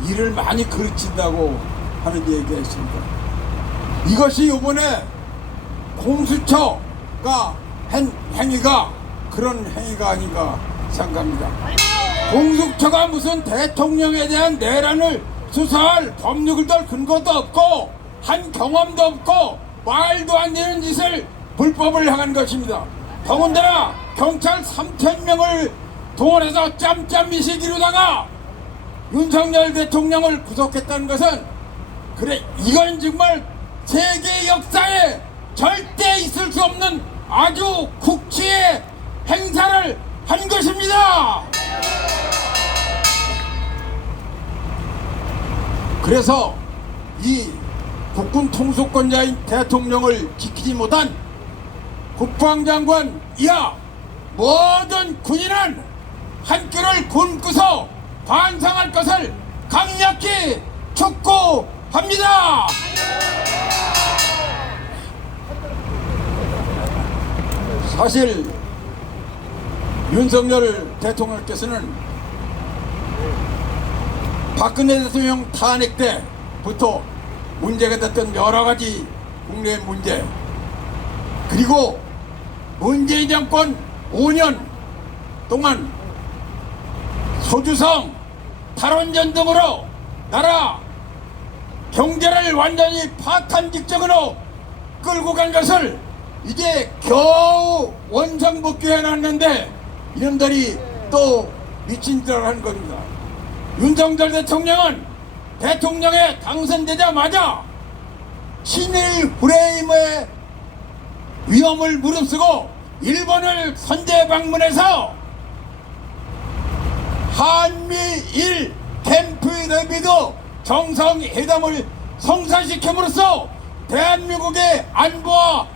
일을 많이 그르친다고 하는 얘기가 있습니다. 이것이 이번에 공수처가 한 행위가 그런 행위가 아닌가 생각합니다. 공수처가 무슨 대통령에 대한 내란을 수사할 법률도 근거도 없고 한 경험도 없고 말도 안 되는 짓을 불법을 향한 것입니다. 더군다나 경찰 3,000명을 동원해서 짬짬 미시기로다가 윤석열 대통령을 구속했다는 것은 그래 이건 정말 세계 역사에 절대 있을 수 없는 아주 국치의 행사를 한 것입니다. 그래서 이 국군 통수권자인 대통령을 지키지 못한 국방장관 이하 모든 군인은 한 끈을 굶고서 반성할 것을 강력히 촉구합니다. 사실 윤석열 대통령께서는 박근혜 대통령 탄핵 때부터 문제가 됐던 여러 가지 국내 문제 그리고 문재인 정권 5년 동안 소주성 탈원전 등으로 나라 경제를 완전히 파탄 직전으로 끌고 간 것을 이제 겨우 원상복귀해 놨는데 이놈들이 또 미친 짓을 한 겁니다. 윤석열 대통령은 대통령에 당선되자마자 친일 프레임의 위험을 무릅쓰고 일본을 선제 방문해서 한미일 캠프 대비도 정상회담을 성사시킴으로써 대한민국의 안보와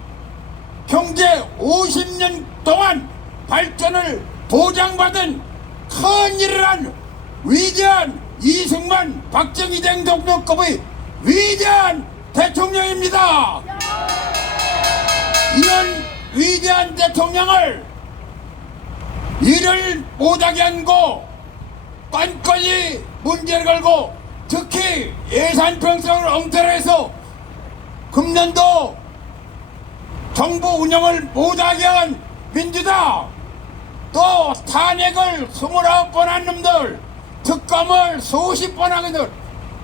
경제 50년 동안 발전을 보장받은 큰일이란 위대한 이승만 박정희 대통령급의 위대한 대통령입니다. 이런 위대한 대통령을 일을 못하게 한고 깐깐히 문제를 걸고 특히 예산 편성을 엉터리해서 금년도 정부 운영을 못하게 한 민주당 또 탄핵을 29번 한 놈들 특검을 수십 번 하는 놈들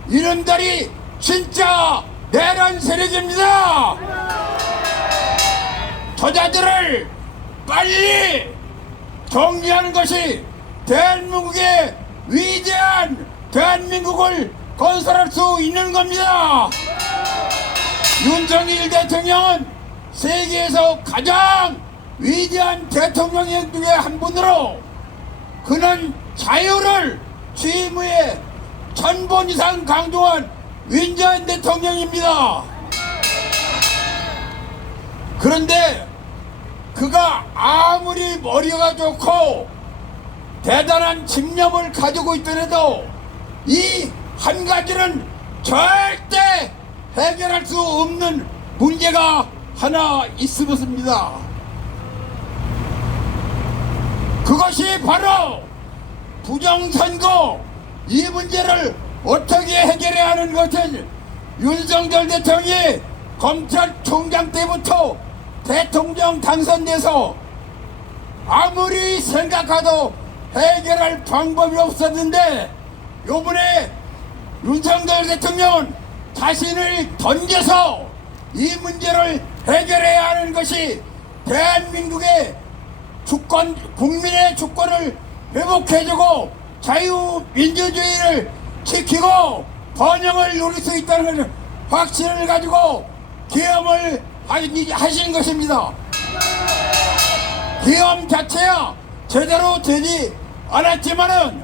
이놈들이 진짜 내란 세력입니다. 저자들을 빨리 정리하는 것이 대한민국의 위대한 대한민국을 건설할 수 있는 겁니다. 윤석열 대통령은 세계에서 가장 위대한 대통령 중에 한 분으로 그는 자유를 취임 후에 1000번 이상 강조한 위대한 대통령입니다. 그런데 그가 아무리 머리가 좋고 대단한 집념을 가지고 있더라도 이 한 가지는 절대 해결할 수 없는 문제가 하나 있습니다. 그것이 바로 부정선거 이 문제를 어떻게 해결해야 하는 것을 윤석열 대통령이 검찰총장 때부터 대통령 당선돼서 아무리 생각해도 해결할 방법이 없었는데 요번에 윤석열 대통령은 자신을 던져서 이 문제를 해결해야 하는 것이 대한민국의 주권, 국민의 주권을 회복해주고 자유민주주의를 지키고 번영을 누릴 수 있다는 것을 확신을 가지고 계엄을 하신 것입니다. 계엄 자체야 제대로 되지 않았지만은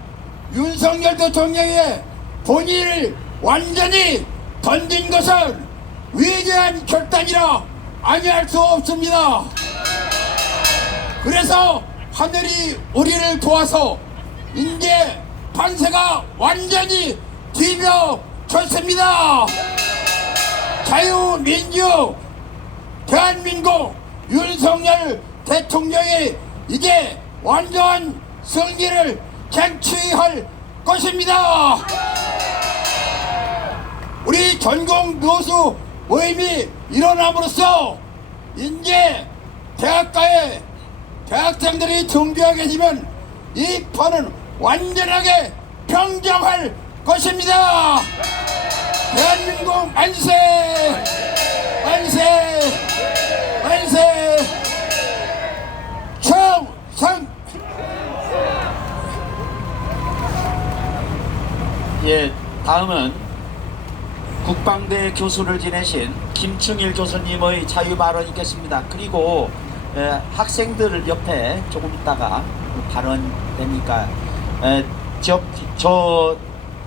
윤석열 대통령의 본인을 완전히 던진 것은 위대한 결단이라 아니할 수 없습니다. 그래서 하늘이 우리를 도와서 이제 판세가 완전히 뒤집어졌습니다. 자유민주 대한민국 윤석열 대통령이 이제 완전 승리를 쟁취할 것입니다. 우리 전공 교수 모임이 일어남으로써 이제 대학가에 대학생들이 등교하게 되면 이 판은 완전하게 평정할 것입니다. 대한민국 만세! 만세! 만세! 청선! 예, 다음은 국방대 교수를 지내신 김충일 교수님의 자유 발언이 있겠습니다. 그리고 학생들 옆에 조금 있다가 발언되니까 저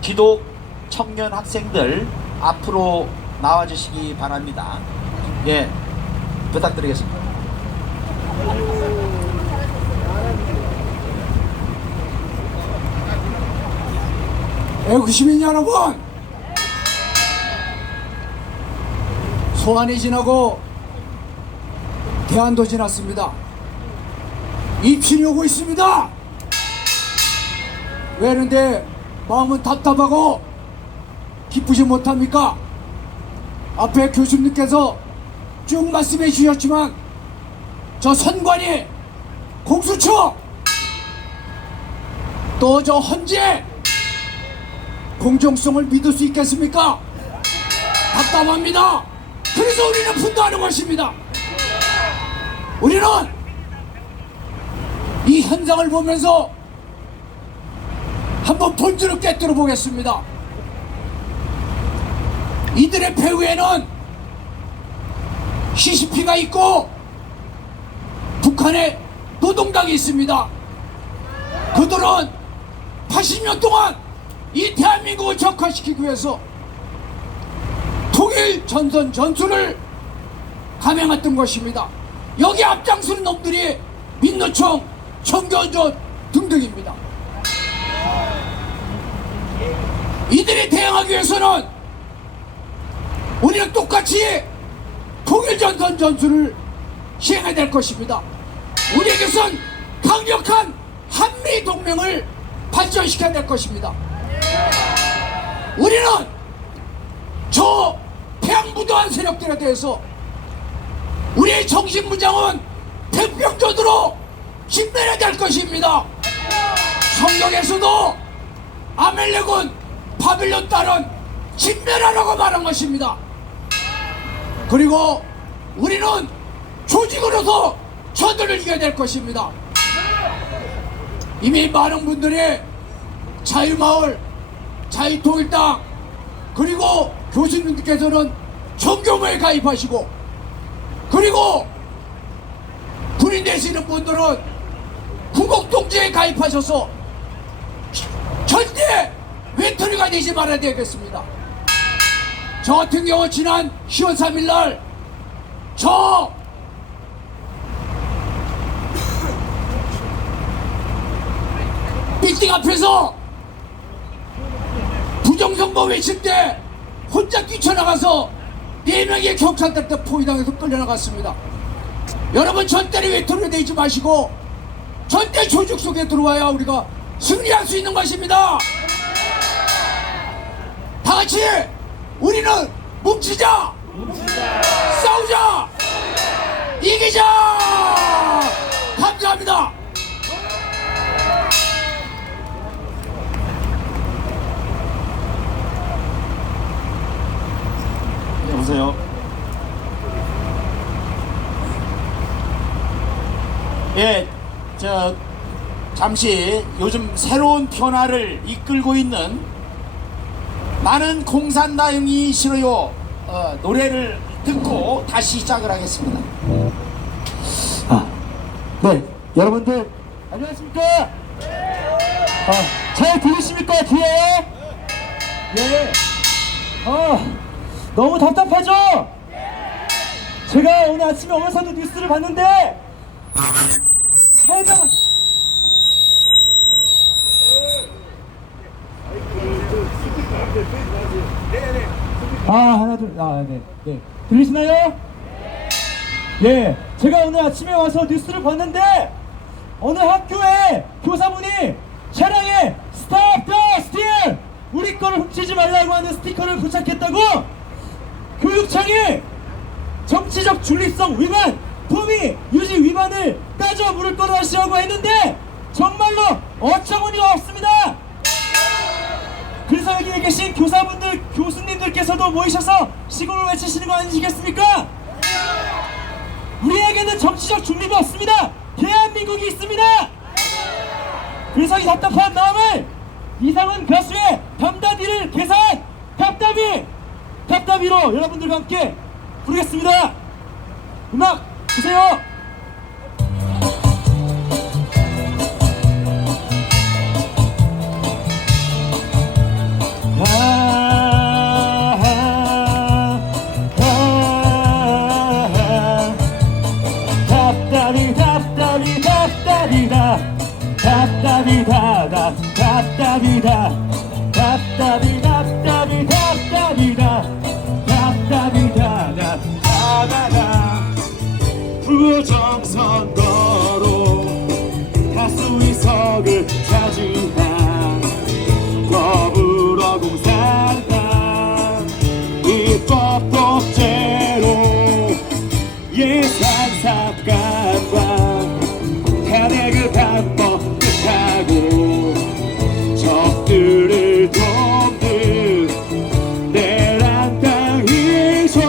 기독 청년 학생들 앞으로 나와주시기 바랍니다. 예, 부탁드리겠습니다. 애국 시민 여러분, 소환이 지나고 대안도 지났습니다. 입신이 오고 있습니다. 왜 그런데 마음은 답답하고 기쁘지 못합니까? 앞에 교수님께서 쭉 말씀해 주셨지만 저 선관위, 공수처, 또 저 헌재 공정성을 믿을 수 있겠습니까? 답답합니다. 그래서 우리는 분노하는 것입니다. 우리는 이 현상을 보면서 한번 본질을 깨뜨려 보겠습니다. 이들의 배후에는 CCP가 있고 북한의 노동당이 있습니다. 그들은 80년 동안 이 대한민국을 적화시키기 위해서 통일 전선 전술을 감행했던 것입니다. 여기 앞장서는 놈들이 민노총, 청교조 등등입니다. 이들이 대응하기 위해서는 우리는 똑같이 통일 전선 전술을 시행해야 될 것입니다. 우리에게선 강력한 한미 동맹을 발전시켜야 될 것입니다. 우리는 저 태양무도한 세력들에 대해서 우리의 정신무장은 태평전으로 진멸해야 될 것입니다. 성경에서도 아멜렉은 바빌론 딸은 진멸하라고 말한 것입니다. 그리고 우리는 조직으로서 저들을 이겨야 될 것입니다. 이미 많은 분들이 자유마을, 자유통일당, 그리고 교수님들께서는 정교모에 가입하시고, 그리고 군인 되시는 분들은 구국동지에 가입하셔서 절대 외톨이가 되지 말아야 되겠습니다. 저 같은 경우 지난 10월 3일 날 저 빌딩 앞에서 부정선거 외칠 때 혼자 뛰쳐나가서 4명의 경찰들한테 포위당해서 끌려나갔습니다. 여러분, 절대로 외톨이 되지 마시고 절대 조직 속에 들어와야 우리가 승리할 수 있는 것입니다. 다 같이 우리는 뭉치자, 싸우자, 이기자. 감사합니다. 여보세요. 예, 잠시 요즘 새로운 변화를 이끌고 있는 나는 공산당이 싫어요 노래를 듣고 다시 시작을 하겠습니다. 네, 여러분들 안녕하십니까? 잘 들리십니까? 뒤에? 네. 너무 답답하죠? 제가 오늘 아침에 오면서도 뉴스를 봤는데 해당 하나 둘 네. 들리시나요? 네. 제가 오늘 아침에 와서 뉴스를 봤는데 어느 학교에 교사분이 차량에 스탑 더 스틸 우리 거를 훔치지 말라고 하는 스티커를 부착했다고 교육청이 정치적 중립성 위반, 품위 유지 위반을 따져 물을 거로 하시라고 했는데 정말로 어처구니가 없습니다. 그래서 여기 계신 교사분들, 교수님들께서도 모이셔서 시골을 외치시는 거 아니시겠습니까? 우리에게는 정치적 중립이 없습니다. 대한민국이 있습니다. 그래서 이 답답한 마음을 이상은 가수의 담다디를 계산 답다비로 여러분들과 함께 부르겠습니다. 음악 주세요. 부정선거로 다수의석을 차지한 더불어공산당 입법 독재로 예산삭감과 탄핵을 반복하고 적들을 돕는 내란 땅이죠.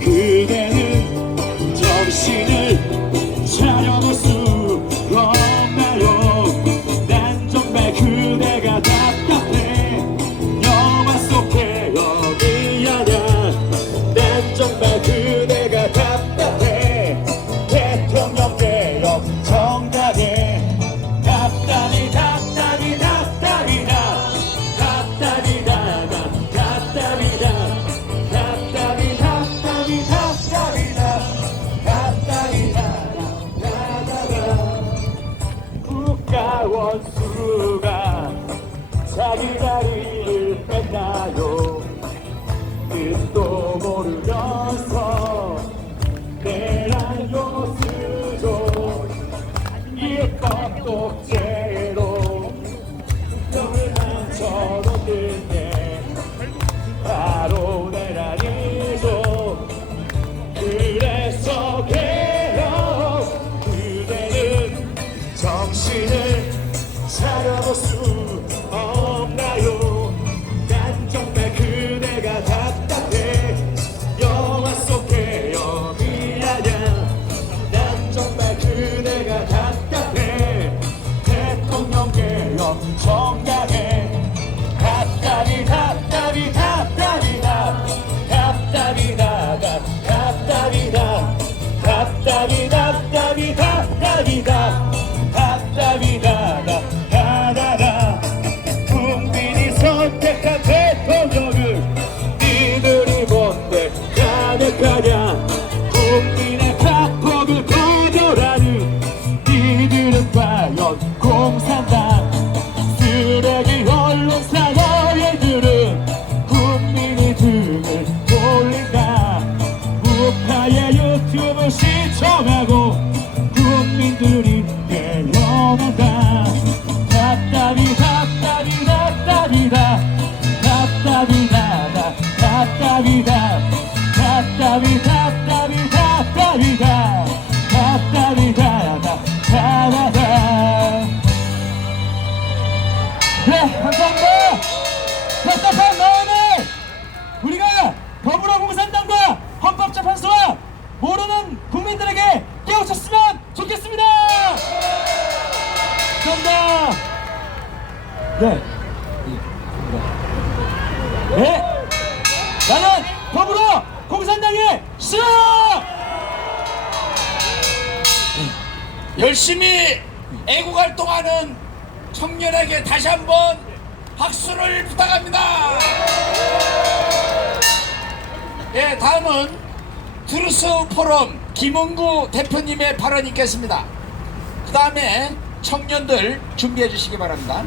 그대는 정신을 차려볼 수 없나요? 난 정말 그대가 답답해. 영화 속 배역이 아냐. 난 정말 그대가 답답해. 대통령 개혁 정당에 답답이다. 원수가 자기 다리를 뺐나요? 뜻도 모르면서 내란 용어 쓰죠. 입법 독재로 명을 만져놓는데 바로 내란이죠. 그래서 개혁 그대는 정신을 차려볼 수 없나요? 난 정말 그대가 답답해. 영화 속 개혁이 아냐. 난 정말 그대가 답답해. 대통령 개혁 정당에 답답이다. 국민이 선택한 대통령을 니들이 뭔데 가득하냐. 국민의 각폭을 거절하는 니들은 과연 공산당 쓰레기 언론사 너희들은 국민이 등을 돌린다. 우파의 유튜브 시청하고 국민들이 내려온다. 네, 감사합니다. 답답한 마음을 우리가 더불어공산당과 헌법재판소와 모르는 국민들에게 깨우쳤으면 좋겠습니다. 감사합니다. 네. 네. 나는 더불어 공산당의 시여! 열심히 애국 활동하는 청년에게 다시 한번 박수를 부탁합니다. 예, 다음은 트루스 포럼 김은구 대표님의 발언이 있겠습니다. 그 다음에 청년들 준비해 주시기 바랍니다.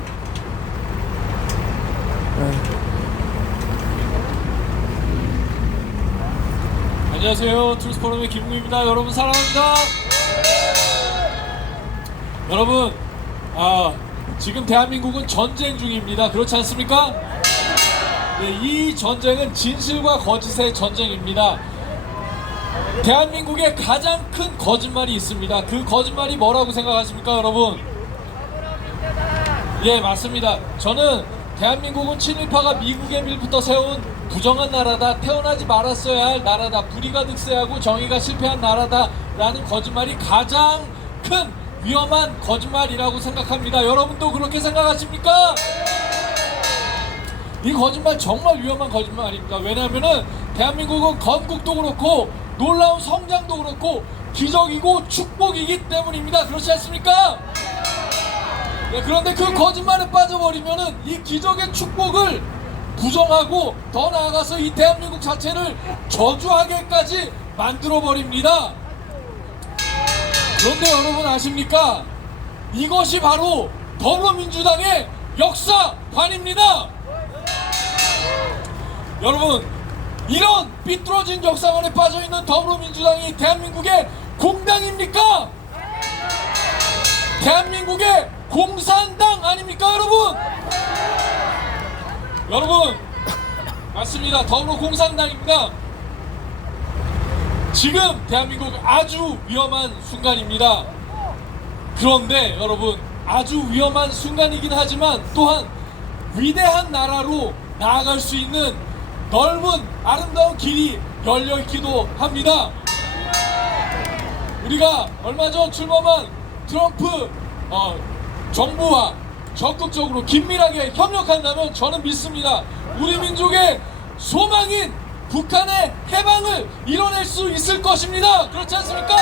안녕하세요. 트루스 포럼의 김웅입니다. 여러분 사랑합니다. 여러분, 지금 대한민국은 전쟁 중입니다. 그렇지 않습니까? 네, 이 전쟁은 진실과 거짓의 전쟁입니다. 대한민국에 가장 큰 거짓말이 있습니다. 그 거짓말이 뭐라고 생각하십니까, 여러분? 예, 맞습니다. 저는 대한민국은 친일파가 미국의 밀부터 세운 부정한 나라다, 태어나지 말았어야 할 나라다, 불의가 득세하고 정의가 실패한 나라다 라는 거짓말이 가장 큰 위험한 거짓말이라고 생각합니다. 여러분도 그렇게 생각하십니까? 이 거짓말 정말 위험한 거짓말입니다. 왜냐하면은 대한민국은 건국도 그렇고 놀라운 성장도 그렇고 기적이고 축복이기 때문입니다. 그렇지 않습니까? 네, 그런데 그 거짓말에 빠져버리면은 이 기적의 축복을 부정하고 더 나아가서 이 대한민국 자체를 저주하게까지 만들어버립니다. 그런데 여러분 아십니까? 이것이 바로 더불어민주당의 역사관입니다. 여러분, 이런 삐뚤어진 역사관에 빠져있는 더불어민주당이 대한민국의 공당입니까? 대한민국의 공산당 아닙니까, 여러분? 여러분, 맞습니다. 더불어공산당입니다. 지금 대한민국 아주 위험한 순간입니다. 그런데 여러분, 아주 위험한 순간이긴 하지만 또한 위대한 나라로 나아갈 수 있는 넓은 아름다운 길이 열려있기도 합니다. 우리가 얼마 전 출범한 트럼프 정부와 적극적으로 긴밀하게 협력한다면 저는 믿습니다. 우리 민족의 소망인 북한의 해방을 이뤄낼 수 있을 것입니다. 그렇지 않습니까?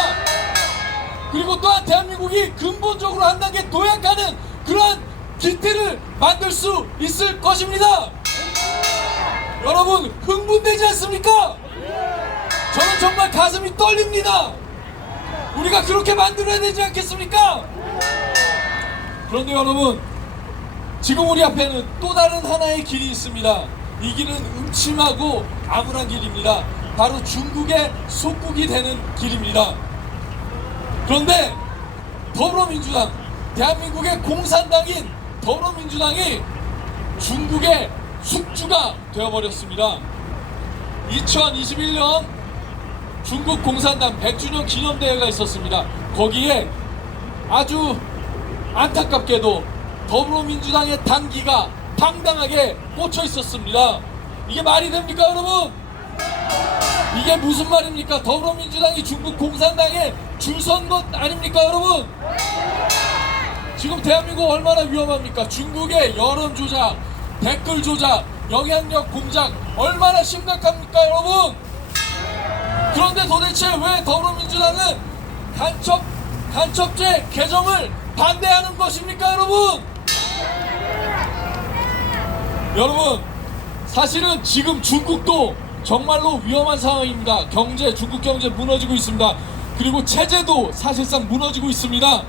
그리고 또한 대한민국이 근본적으로 한 단계 도약하는 그러한 기틀을 만들 수 있을 것입니다. 여러분, 흥분되지 않습니까? 저는 정말 가슴이 떨립니다. 우리가 그렇게 만들어야 되지 않겠습니까? 그런데 여러분, 지금 우리 앞에는 또 다른 하나의 길이 있습니다. 이 길은 음침하고 암울한 길입니다. 바로 중국의 속국이 되는 길입니다. 그런데 더불어민주당, 대한민국의 공산당인 더불어민주당이 중국의 숙주가 되어버렸습니다. 2021년 중국 공산당 100주년 기념대회가 있었습니다. 거기에 아주 안타깝게도 더불어민주당의 당기가 당당하게 꽂혀 있었습니다. 이게 말이 됩니까, 여러분? 이게 무슨 말입니까? 더불어민주당이 중국 공산당에 줄 선 것 아닙니까, 여러분? 지금 대한민국 얼마나 위험합니까? 중국의 여론 조작, 댓글 조작, 영향력 공작 얼마나 심각합니까, 여러분? 그런데 도대체 왜 더불어민주당은 간첩죄 개정을 반대하는 것입니까, 여러분? 여러분, 사실은 지금 중국도 정말로 위험한 상황입니다. 중국 경제 무너지고 있습니다. 그리고 체제도 사실상 무너지고 있습니다.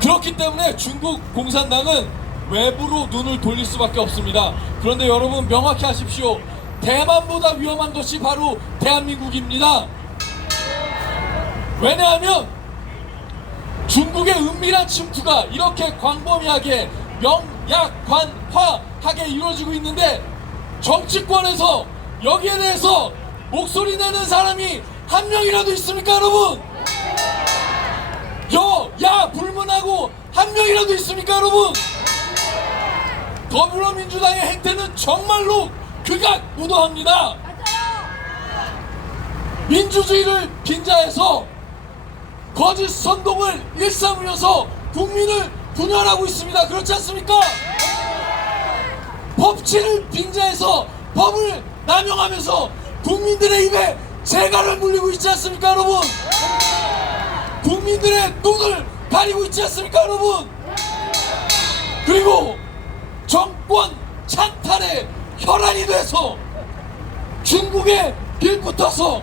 그렇기 때문에 중국 공산당은 외부로 눈을 돌릴 수밖에 없습니다. 그런데 여러분, 명확히 하십시오. 대만보다 위험한 것이 바로 대한민국입니다. 왜냐하면 중국의 은밀한 침투가 이렇게 광범위하게 명약관화하게 이루어지고 있는데 정치권에서 여기에 대해서 목소리 내는 사람이 한 명이라도 있습니까, 여러분? 야 불문하고 한 명이라도 있습니까, 여러분? 더불어민주당의 행태는 정말로 극악무도합니다. 민주주의를 빙자해서 거짓 선동을 일삼으면서 국민을 분열하고 있습니다. 그렇지 않습니까? 법치를 빙자해서 법을 남용하면서 국민들의 입에 재갈을 물리고 있지 않습니까, 여러분? 국민들의 눈을 가리고 있지 않습니까, 여러분? 그리고 정권 찬탈의 혈안이 돼서 중국에 빌붙어서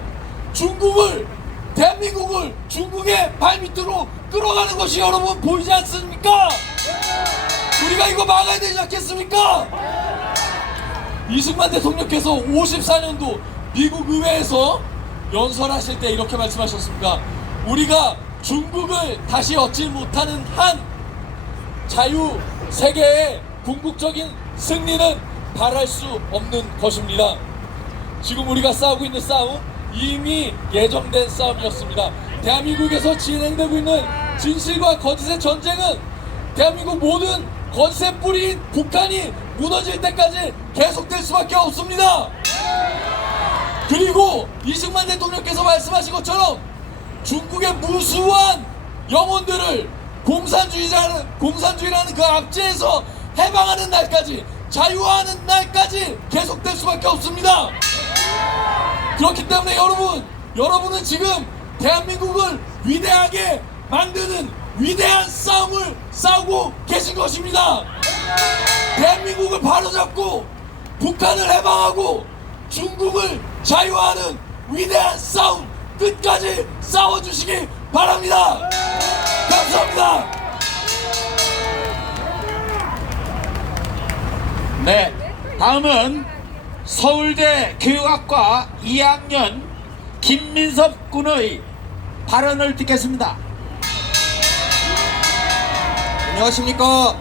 대한민국을 중국의 발밑으로 끌어가는 것이 여러분 보이지 않습니까? 우리가 이거 막아야 되지 않겠습니까? 이승만 대통령께서 54년도 미국 의회에서 연설하실 때 이렇게 말씀하셨습니다. 우리가 중국을 다시 얻지 못하는 한 자유 세계의 궁극적인 승리는 바랄 수 없는 것입니다. 지금 우리가 싸우고 있는 싸움 이미 예정된 싸움이었습니다. 대한민국에서 진행되고 있는 진실과 거짓의 전쟁은 대한민국 모든 거짓의 뿌리인 북한이 무너질 때까지 계속될 수밖에 없습니다. 그리고 이승만 대통령께서 말씀하신 것처럼 중국의 무수한 영혼들을 공산주의라는 그 압제에서 해방하는 날까지, 자유화하는 날까지 계속될 수밖에 없습니다. 그렇기 때문에 여러분은 지금 대한민국을 위대하게 만드는 위대한 싸움을 싸우고 계신 것입니다. 대한민국을 바로잡고 북한을 해방하고 중국을 자유화하는 위대한 싸움 끝까지 싸워주시기 바랍니다. 감사합니다. 네, 다음은 서울대 교육학과 2학년 김민섭 군의 발언을 듣겠습니다. 안녕하십니까.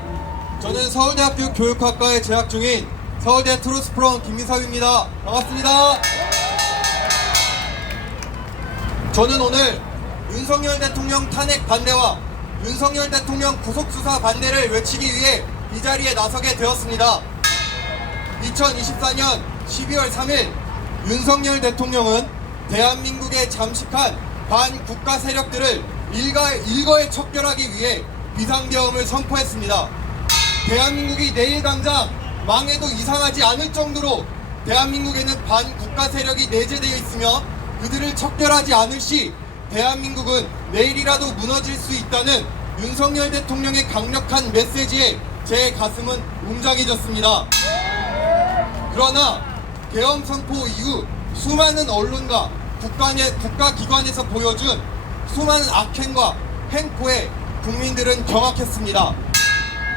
저는 서울대학교 교육학과에 재학 중인 서울대 트루스프롬 김민섭입니다. 반갑습니다. 저는 오늘 윤석열 대통령 탄핵 반대와 윤석열 대통령 구속수사 반대를 외치기 위해 이 자리에 나서게 되었습니다. 2024년 12월 3일 윤석열 대통령은 대한민국에 잠식한 반국가 세력들을 일거에 척결하기 위해 비상계엄을 선포했습니다. 대한민국이 내일 당장 망해도 이상하지 않을 정도로 대한민국에는 반국가 세력이 내재되어 있으며 그들을 척결하지 않을 시 대한민국은 내일이라도 무너질 수 있다는 윤석열 대통령의 강력한 메시지에 제 가슴은 웅장해졌습니다. 그러나 계엄 선포 이후 수많은 언론과 국가기관에서 보여준 수많은 악행과 횡포에 국민들은 경악했습니다.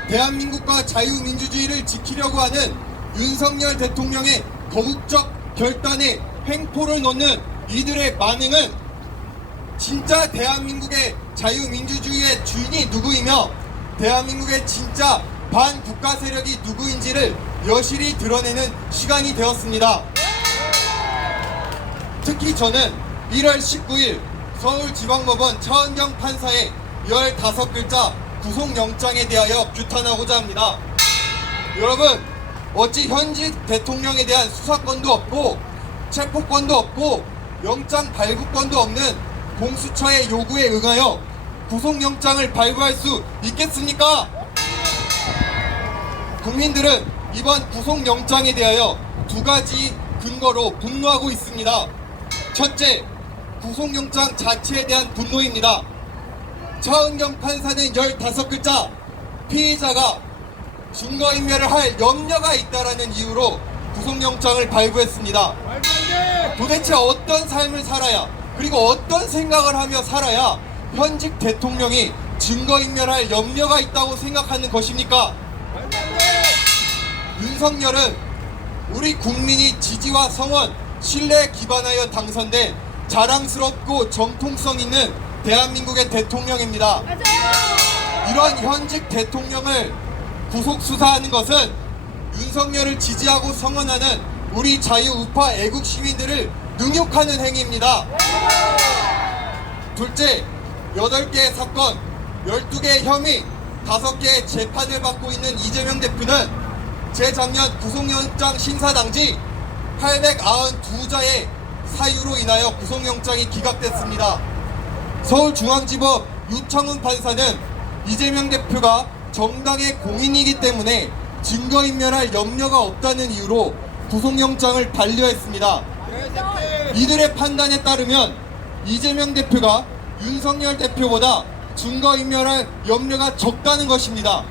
대한민국과 자유민주주의를 지키려고 하는 윤석열 대통령의 거국적 결단에 횡포를 놓는 이들의 만행은 진짜 대한민국의 자유민주주의의 주인이 누구이며 대한민국의 진짜 반국가 세력이 누구인지를 여실히 드러내는 시간이 되었습니다. 특히 저는 1월 19일 서울지방법원 차은경 판사의 15글자 구속영장에 대하여 규탄하고자 합니다. 여러분, 어찌 현직 대통령에 대한 수사권도 없고 체포권도 없고 영장 발부권도 없는 공수처의 요구에 응하여 구속영장을 발부할 수 있겠습니까? 국민들은 이번 구속영장에 대하여 두 가지 근거로 분노하고 있습니다. 첫째, 구속영장 자체에 대한 분노입니다. 차은경 판사는 15글자 피의자가 증거인멸을 할 염려가 있다라는 이유로 구속영장을 발부했습니다. 도대체 어떤 삶을 살아야, 그리고 어떤 생각을 하며 살아야 현직 대통령이 증거인멸할 염려가 있다고 생각하는 것입니까? 윤석열은 우리 국민이 지지와 성원, 신뢰에 기반하여 당선된 자랑스럽고 정통성 있는 대한민국의 대통령입니다. 이런 현직 대통령을 구속수사하는 것은 윤석열을 지지하고 성원하는 우리 자유우파 애국 시민들을 능욕하는 행위입니다. 둘째, 8개의 사건, 12개의 혐의, 5개의 재판을 받고 있는 이재명 대표는 재작년 구속영장 심사 당시 892자의 사유로 인하여 구속영장이 기각됐습니다. 서울중앙지법 유청훈 판사는 이재명 대표가 정당의 공인이기 때문에 증거인멸할 염려가 없다는 이유로 구속영장을 반려했습니다. 이들의 판단에 따르면 이재명 대표가 윤석열 대표보다 증거인멸할 염려가 적다는 것입니다.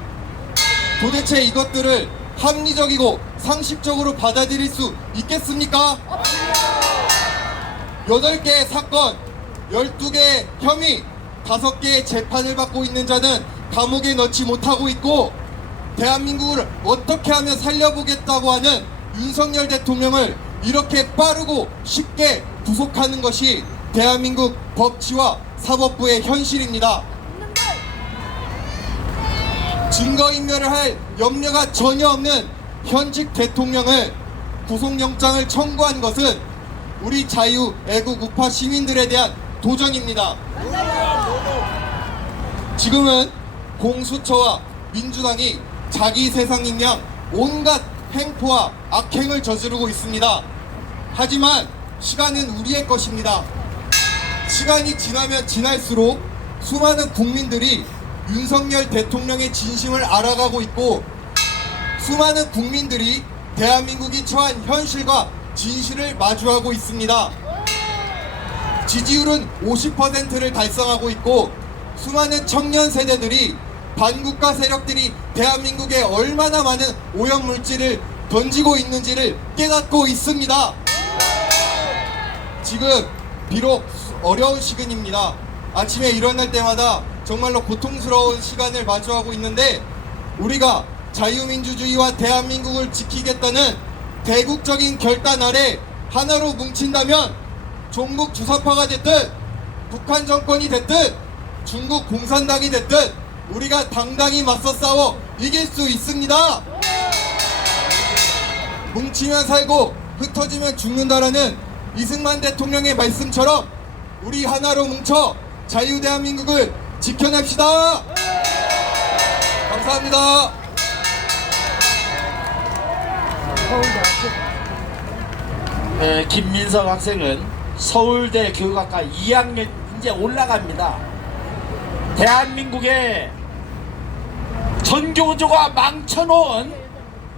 도대체 이것들을 합리적이고 상식적으로 받아들일 수 있겠습니까? 8개의 사건, 12개의 혐의, 5개의 재판을 받고 있는 자는 감옥에 넣지 못하고 있고 대한민국을 어떻게 하면 살려보겠다고 하는 윤석열 대통령을 이렇게 빠르고 쉽게 구속하는 것이 대한민국 법치와 사법부의 현실입니다. 증거인멸을 할 염려가 전혀 없는 현직 대통령을 구속영장을 청구한 것은 우리 자유, 애국, 우파 시민들에 대한 도전입니다. 지금은 공수처와 민주당이 자기 세상인 양 온갖 행포와 악행을 저지르고 있습니다. 하지만 시간은 우리의 것입니다. 시간이 지나면 지날수록 수많은 국민들이 윤석열 대통령의 진심을 알아가고 있고, 수많은 국민들이 대한민국이 처한 현실과 진실을 마주하고 있습니다. 지지율은 50%를 달성하고 있고, 수많은 청년 세대들이 반국가 세력들이 대한민국에 얼마나 많은 오염물질을 던지고 있는지를 깨닫고 있습니다. 지금 비록 어려운 시간입니다. 아침에 일어날 때마다 정말로 고통스러운 시간을 마주하고 있는데, 우리가 자유민주주의와 대한민국을 지키겠다는 대국적인 결단 아래 하나로 뭉친다면 종북 주사파가 됐든 북한 정권이 됐든 중국 공산당이 됐든 우리가 당당히 맞서 싸워 이길 수 있습니다. 뭉치면 살고 흩어지면 죽는다라는 이승만 대통령의 말씀처럼 우리 하나로 뭉쳐 자유대한민국을 지켜냅시다. 감사합니다. 김민석 학생은 서울대 교육학과 2학년 이제 올라갑니다. 대한민국의 전교조가 망쳐놓은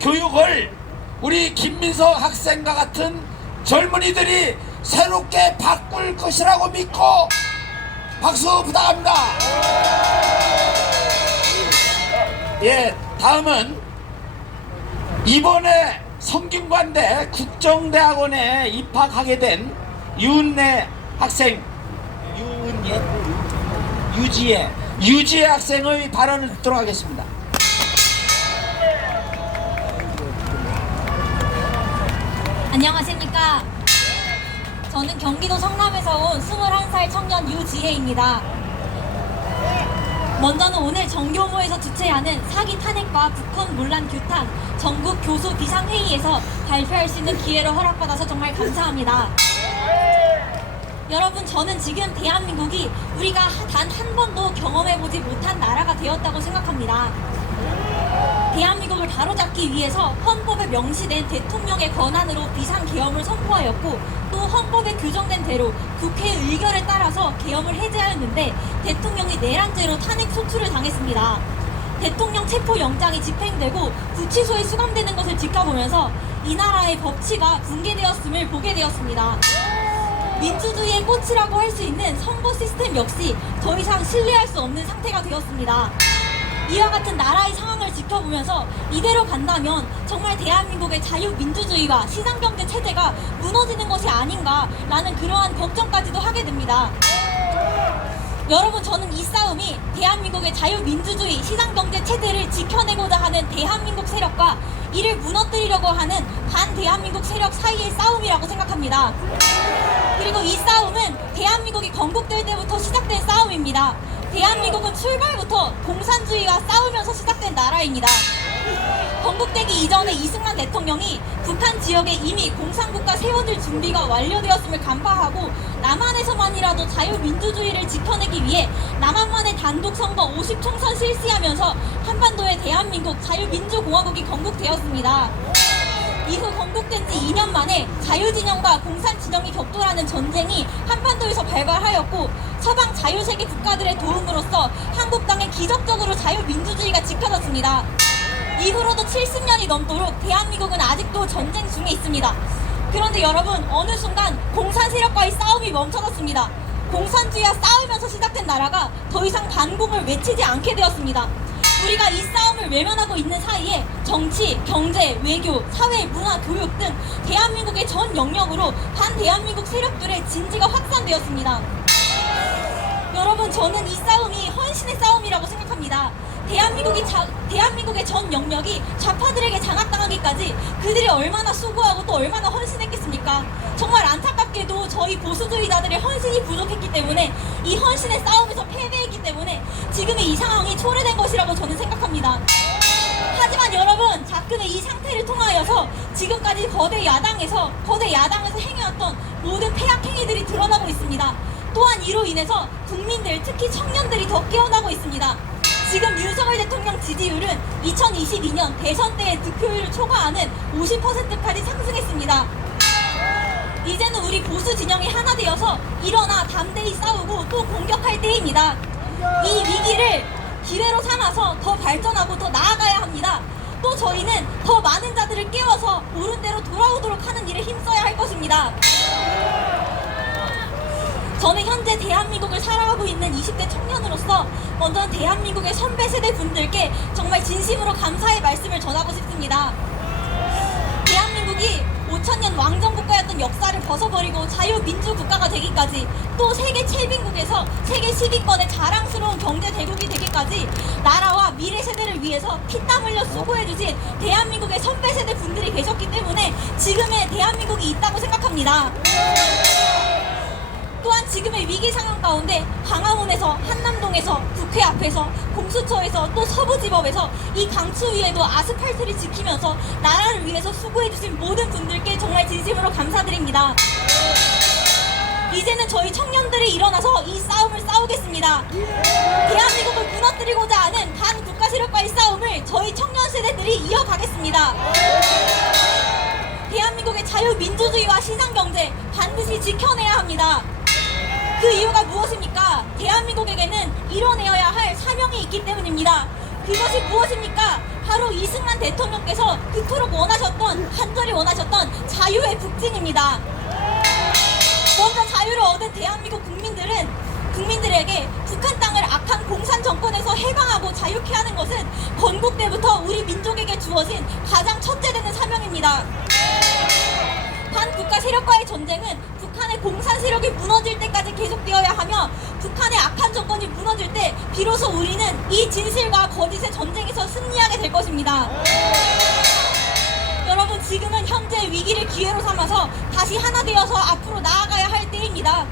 교육을 우리 김민석 학생과 같은 젊은이들이 새롭게 바꿀 것이라고 믿고 박수 부탁합니다. 예, 다음은 이번에 성균관대 국정대학원에 입학하게 된 유은혜 학생, 유지혜 학생의 발언을 듣도록 하겠습니다. 안녕하십니까. 저는 경기도 성남에서 온 21살 청년 유지혜입니다. 먼저는 오늘 정교모에서 주최하는 사기 탄핵과 북한 문란 규탄 전국 교수 비상회의에서 발표할 수 있는 기회를 허락받아서 정말 감사합니다. 여러분, 저는 지금 대한민국이 우리가 단 한 번도 경험해보지 못한 나라가 되었다고 생각합니다. 대한민국을 바로잡기 위해서 헌법에 명시된 대통령의 권한으로 비상계엄을 선포하였고, 또 헌법에 규정된 대로 국회의 의결에 따라서 계엄을 해제하였는데 대통령이 내란죄로 탄핵 소추를 당했습니다. 대통령 체포영장이 집행되고 구치소에 수감되는 것을 지켜보면서 이 나라의 법치가 붕괴되었음을 보게 되었습니다. 민주주의의 꽃이라고 할 수 있는 선거 시스템 역시 더 이상 신뢰할 수 없는 상태가 되었습니다. 이와 같은 나라의 상황을 지켜보면서 이대로 간다면 정말 대한민국의 자유민주주의와 시장경제 체제가 무너지는 것이 아닌가라는 그러한 걱정까지도 하게 됩니다. 여러분, 저는 이 싸움이 대한민국의 자유민주주의 시장경제 체제를 지켜내고자 하는 대한민국 세력과 이를 무너뜨리려고 하는 반대한민국 세력 사이의 싸움이라고 생각합니다. 그리고 이 싸움은 대한민국이 건국될 때부터 시작된 싸움입니다. 대한민국은 출발부터 공산주의와 싸우면서 시작된 나라입니다. 건국되기 이전에 이승만 대통령이 북한 지역에 이미 공산국가 세워질 준비가 완료되었음을 간파하고 남한에서만이라도 자유민주주의를 지켜내기 위해 남한만의 단독선거 50총선 실시하면서 한반도의 대한민국 자유민주공화국이 건국되었습니다. 이후 건국된 지 2년 만에 자유진영과 공산진영이 격돌하는 전쟁이 한반도에서 발발하였고, 서방 자유세계 국가들의 도움으로써 한국 땅에 기적적으로 자유민주주의가 지켜졌습니다. 이후로도 70년이 넘도록 대한민국은 아직도 전쟁 중에 있습니다. 그런데 여러분, 어느 순간 공산 세력과의 싸움이 멈춰졌습니다. 공산주의와 싸우면서 시작된 나라가 더 이상 반공을 외치지 않게 되었습니다. 우리가 이 싸움을 외면하고 있는 사이에 정치, 경제, 외교, 사회, 문화, 교육 등 대한민국의 전 영역으로 반대한민국 세력들의 진지가 확산되었습니다. 여러분, 저는 이 싸움이 헌신의 싸움이라고 생각합니다. 대한민국 대한민국의 전 영역이 좌파들에게 장악당하기까지 그들이 얼마나 수고하고 또 얼마나 헌신했겠습니까? 정말 안타깝게도 저희 보수주의자들의 헌신이 부족했기 때문에 이 헌신의 싸움에서 패배했기 때문에 지금의 이 상황이 초래된 것이라고 저는 생각합니다. 하지만 여러분, 자금의 이 상태를 통하여서 지금까지 거대 야당에서 행해왔던 모든 폐악 행위들이 드러나고 있습니다. 또한 이로 인해서 국민들, 특히 청년들이 더 깨어나고 있습니다. 지금 윤석열 대통령 지지율은 2022년 대선 때의 득표율을 초과하는 50%까지 상승했습니다. 이제는 우리 보수 진영이 하나 되어서 일어나 담대히 싸우고 또 공격할 때입니다. 이 위기를 기회로 삼아서 더 발전하고 더 나아가야 합니다. 또 저희는 더 많은 자들을 깨워서 옳은 대로 돌아오도록 하는 일에 힘써야 할 것입니다. 저는 현재 대한민국을 살아가고 있는 20대 청년으로서 먼저 대한민국의 선배 세대 분들께 정말 진심으로 감사의 말씀을 전하고 싶습니다. 대한민국이 5천년 왕정국가였던 역사를 벗어버리고 자유민주국가가 되기까지 또 세계 7빈국에서 세계 10위권의 자랑스러운 경제대국이 되기까지 나라와 미래 세대를 위해서 피땀 흘려 수고해주신 대한민국의 선배 세대 분들이 계셨기 때문에 지금의 대한민국이 있다고 생각합니다. 또한 지금의 위기 상황 가운데 광화문에서, 한남동에서, 국회 앞에서, 공수처에서, 또 서부지법에서 이 강추 위에도 아스팔트를 지키면서 나라를 위해서 수고해주신 모든 분들께 정말 진심으로 감사드립니다. 이제는 저희 청년들이 일어나서 이 싸움을 싸우겠습니다. 대한민국을 무너뜨리고자 하는 반국가 세력과의 싸움을 저희 청년 세대들이 이어가겠습니다. 대한민국의 자유민주주의와 시장경제 반드시 지켜내야 합니다. 그 이유가 무엇입니까? 대한민국에게는 이뤄내어야 할 사명이 있기 때문입니다. 그것이 무엇입니까? 바로 이승만 대통령께서 그토록 간절히 원하셨던 자유의 북진입니다. 먼저 자유를 얻은 대한민국 국민들에게 북한 땅을 악한 공산 정권에서 해방하고 자유케 하는 것은 건국 때부터 우리 민족에게 주어진 가장 첫째되는 사명입니다. 반국가 세력과의 전쟁은 북한의 공산 세력이 무너질 때까지 계속되어야 하며 북한의 악한 정권이 무너질 때 비로소 우리는 이 진실과 거짓의 전쟁에서 승리하게 될 것입니다. 여러분, 지금은 현재 위기를 기회로 삼아서 다시 하나 되어서 앞으로 나아가야 할 때입니다.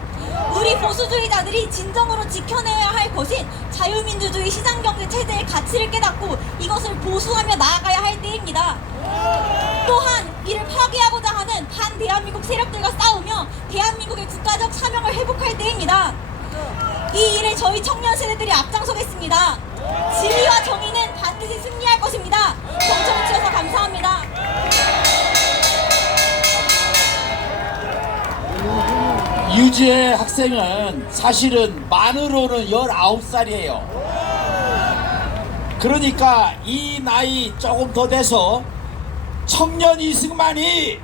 우리 보수주의자들이 진정으로 지켜내야 할 것인 자유민주주의 시장경제 체제의 가치를 깨닫고 이것을 보수하며 나아가야 할 때입니다. 또한 이를 파괴하고자 하는 반대한민국 세력들과 싸우며 대한민국의 국가적 사명을 회복할 때입니다. 이 일에 저희 청년 세대들이 앞장서겠습니다. 진리와 정의는 반드시 승리할 것입니다. 경청해 주셔서 감사합니다. 유지의 학생은 사실은 만으로는 19살이에요. 그러니까 이 나이 조금 더 돼서 청년 이승만이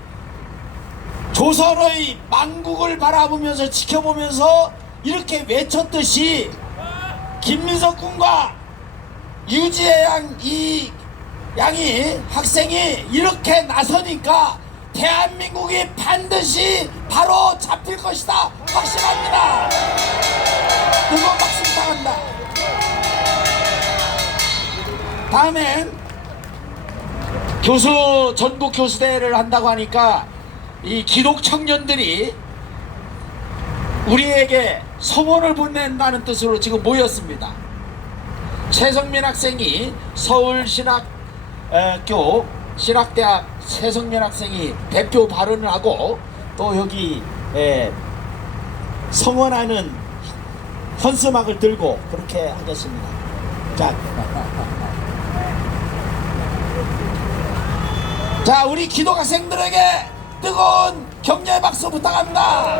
조선의 망국을 바라보면서 지켜보면서 이렇게 외쳤듯이 김민석 군과 유지의 양이 학생이 이렇게 나서니까 대한민국이 반드시 바로 잡힐 것이다. 확실합니다. 그거 막심당한다. 다음엔 전국 교수대회를 한다고 하니까 이 기독 청년들이 우리에게 소원을 보낸다는 뜻으로 지금 모였습니다. 최성민 학생이 서울신학교 신학대학 최성민 학생이 대표 발언을 하고 또 여기 성원하는 현수막을 들고 그렇게 하겠습니다. 자, 우리 기독 학생들에게 뜨거운 격려의 박수 부탁합니다.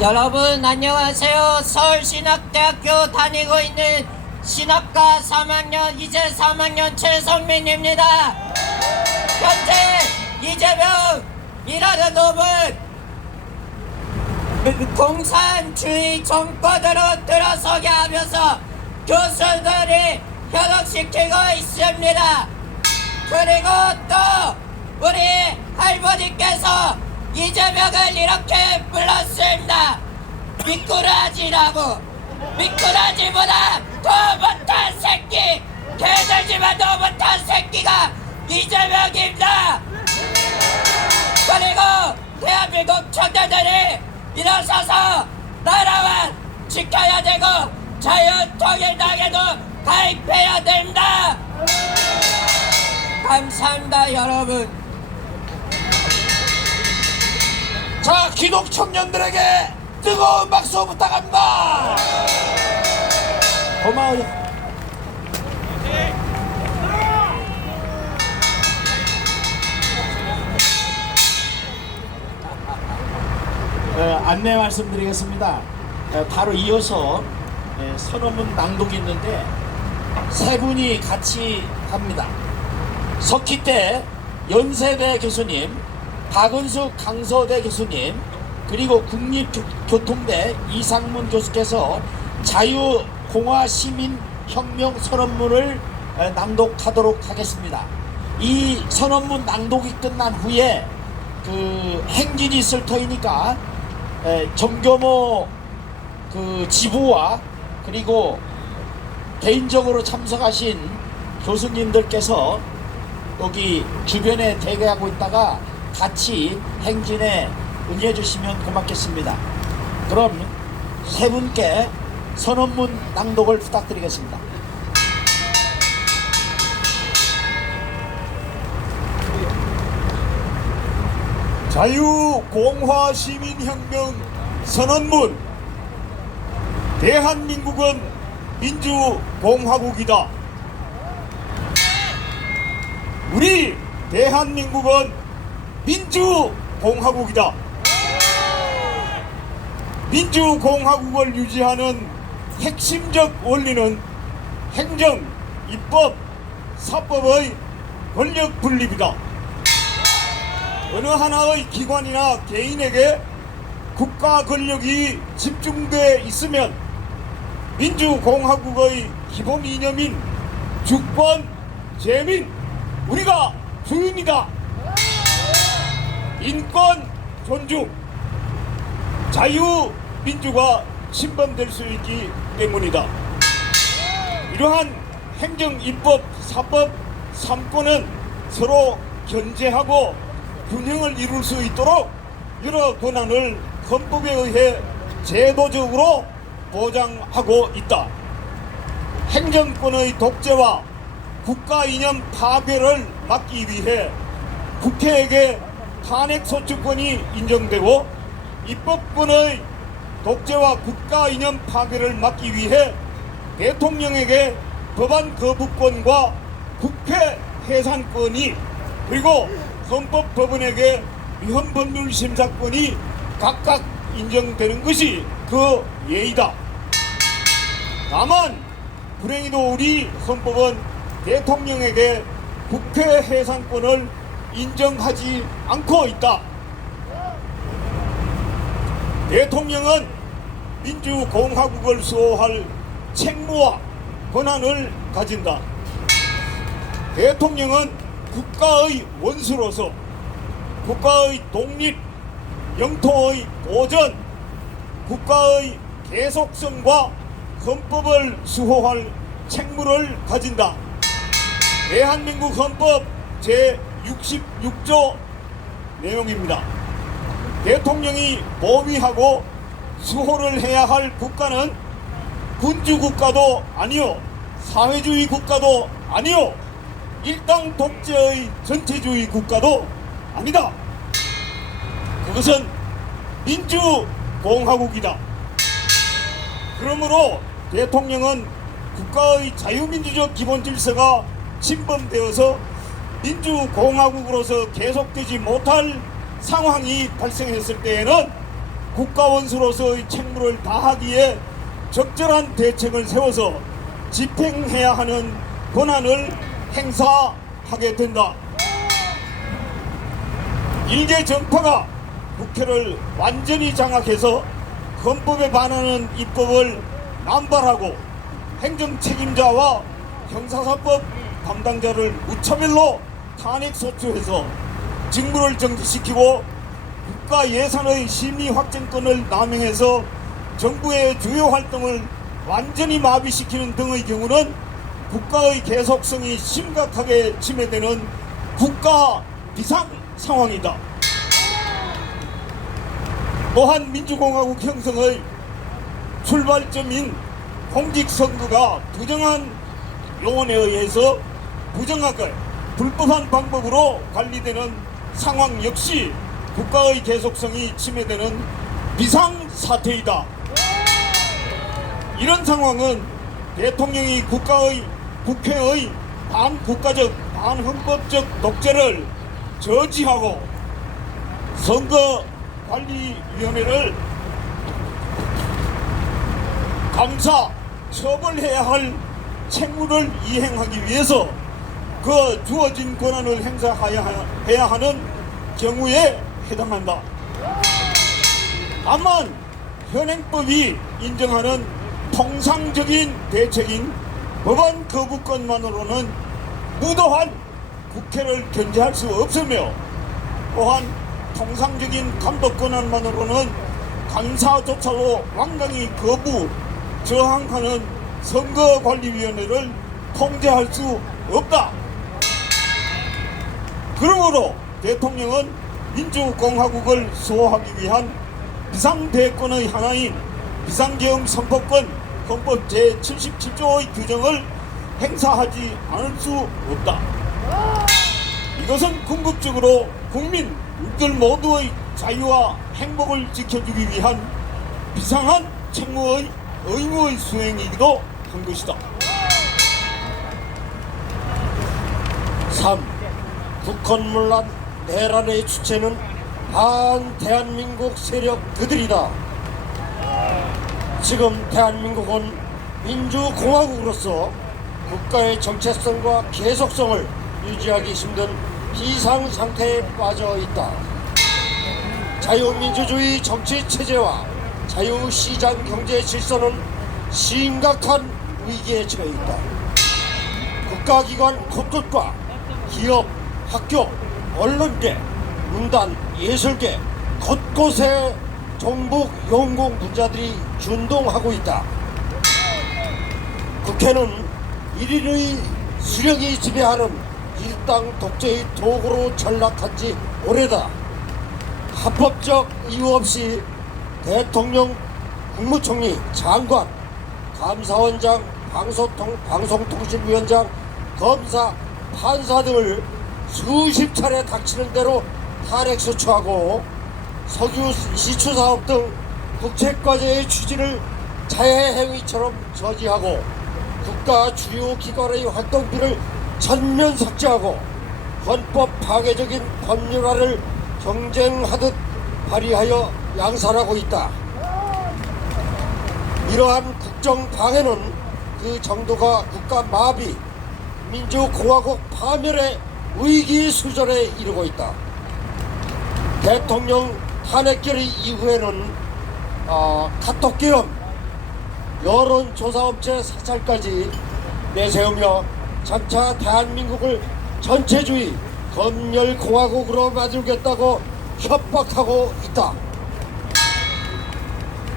여러분 안녕하세요. 서울신학대학교 다니고 있는 신학과 3학년 이제 3학년 최성민입니다. 현재 이재명이라는 놈은 공산주의 정권으로 들어서게 하면서 교수들이 현혹시키고 있습니다. 그리고 또 우리 할머니께서 이재명을 이렇게 불렀습니다. 미꾸라지라고. 미꾸라지보다 더 못한 새끼, 개들지만 더 못한 새끼가 이재명입니다. 그리고 대한민국 청년들이 일어서서 나라만 지켜야 되고 자유통일당에도 가입해야 됩니다. 감사합니다, 여러분. 자, 기독 청년들에게 뜨거운 박수 부탁합니다. 고마워요. 안내 말씀드리겠습니다. 바로 이어서 선언문 낭독이 있는데 세 분이 같이 합니다. 석희대 연세대 교수님, 박은숙 강서대 교수님, 그리고 국립교통대 이상문 교수께서 자유공화시민혁명 선언문을 낭독하도록 하겠습니다. 이 선언문 낭독이 끝난 후에 그 행진이 있을 터이니까 정교모 그 지부와 그리고 개인적으로 참석하신 교수님들께서 여기 주변에 대기하고 있다가 같이 행진에 응해 주시면 고맙겠습니다. 그럼 세 분께 선언문 낭독을 부탁드리겠습니다. 자유공화시민혁명 선언문. 대한민국은 민주공화국이다. 우리 대한민국은 민주공화국이다. 민주공화국을 유지하는 핵심적 원리는 행정, 입법, 사법의 권력 분립이다. 어느 하나의 기관이나 개인에게 국가 권력이 집중돼 있으면 민주공화국의 기본 이념인 주권, 재민, 우리가 주인이다. 인권 존중, 자유, 민주가 침범될 수 있기 때문이다. 이러한 행정, 입법, 사법 3권은 서로 견제하고 균형을 이룰 수 있도록 여러 권한을 헌법에 의해 제도적으로 보장하고 있다. 행정권의 독재와 국가 이념 파괴를 막기 위해 국회에게 탄핵소추권이 인정되고, 입법권의 독재와 국가 이념 파괴를 막기 위해 대통령에게 법안 거부권과 국회 해산권이, 그리고 헌법법원에게 위헌법률 심사권이 각각 인정되는 것이 그 예의다. 다만 불행히도 우리 헌법은 대통령에게 국회 해산권을 인정하지 않고 있다. 대통령은 민주공화국을 수호할 책무와 권한을 가진다. 대통령은 국가의 원수로서 국가의 독립, 영토의 보전, 국가의 계속성과 헌법을 수호할 책무를 가진다. 대한민국 헌법 제66조 내용입니다. 대통령이 보위하고 수호를 해야 할 국가는 군주국가도 아니요, 사회주의 국가도 아니요, 일당 독재의 전체주의 국가도 아니다. 그것은 민주공화국이다. 그러므로 대통령은 국가의 자유민주적 기본질서가 침범되어서 민주공화국으로서 계속되지 못할 상황이 발생했을 때에는 국가원수로서의 책무를 다하기에 적절한 대책을 세워서 집행해야 하는 권한을 행사하게 된다. 일개 정파가 국회를 완전히 장악해서 헌법에 반하는 입법을 남발하고 행정책임자와 형사사법 담당자를 무차별로 탄핵소추해서 직무를 정지시키고 국가 예산의 심의 확정권을 남용해서 정부의 주요 활동을 완전히 마비시키는 등의 경우는 국가의 계속성이 심각하게 침해되는 국가 비상 상황이다. 또한 민주공화국 형성의 출발점인 공직선거가 부정한 요원에 의해서 부정하게 불법한 방법으로 관리되는 상황 역시 국가의 계속성이 침해되는 비상사태이다. 이런 상황은 대통령이 국회의 반국가적 반헌법적 독재를 저지하고 선거관리위원회를 감사 처벌해야 할 책무를 이행하기 위해서 그 주어진 권한을 행사해야 하는 경우에 해당한다. 다만 현행법이 인정하는 통상적인 대책인 법안 거부권만으로는 무도한 국회를 견제할 수 없으며, 또한 통상적인 감독 권한만으로는 감사조차도 완강히 거부, 저항하는 선거관리위원회를 통제할 수 없다. 그러므로 대통령은 민주공화국을 수호하기 위한 비상대권의 하나인 비상계엄 선포권 헌법 제77조의 규정을 행사하지 않을 수 없다. 이것은 궁극적으로 국민들 모두의 자유와 행복을 지켜주기 위한 비상한 책무의 의무의 수행이기도 한 것이다. 3. 국헌문란 내란의 주체는 대한민국 세력들이다. 지금 대한민국은 민주공화국으로서 국가의 정체성과 계속성을 유지하기 힘든 비상상태에 빠져 있다. 자유민주주의 정치체제와 자유시장 경제 질서는 심각한 위기에 처해 있다. 국가기관 곳곳과 기업, 학교, 언론계, 문단, 예술계 곳곳에 종북 용공 분자들이 준동하고 있다. 국회는 일일의 수령이 지배하는 일당 독재의 도구로 전락한 지 오래다. 합법적 이유 없이 대통령, 국무총리, 장관, 감사원장, 방송통신위원장, 검사, 판사 등을 수십 차례 닥치는 대로 탄핵소추하고 석유 시추사업 등 국책과제의 추진을 자해행위처럼 저지하고 국가 주요 기관의 활동비를 전면 삭제하고 헌법 파괴적인 법률화를 경쟁하듯 발의하여 양산하고 있다. 이러한 국정 방해는 그 정도가 국가 마비, 민주공화국 파멸의 위기 수준에 이르고 있다. 대통령 탄핵결의 이후에는 카톡계엄, 여론조사업체 사찰까지 내세우며 장차 대한민국을 전체주의 검열공화국으로 만들겠다고 협박하고 있다.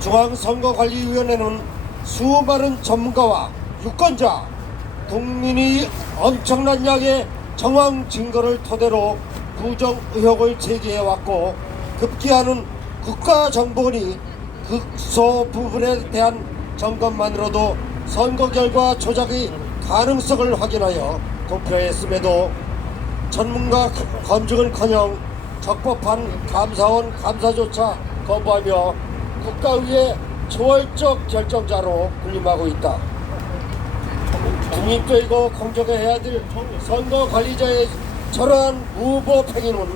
중앙선거관리위원회는 수많은 전문가와 유권자, 국민이 엄청난 양의 정황 증거를 토대로 부정 의혹을 제기해왔고, 급기야는 국가정보원이 극소 부분에 대한 점검만으로도 선거 결과 조작의 가능성을 확인하여 공표했음에도 전문가 검증을커녕 적법한 감사원 감사조차 거부하며 국가위의 초월적 결정자로 군림하고 있다. 독립적이고 공정해야 될 선거관리자의 저러한 무법 행위는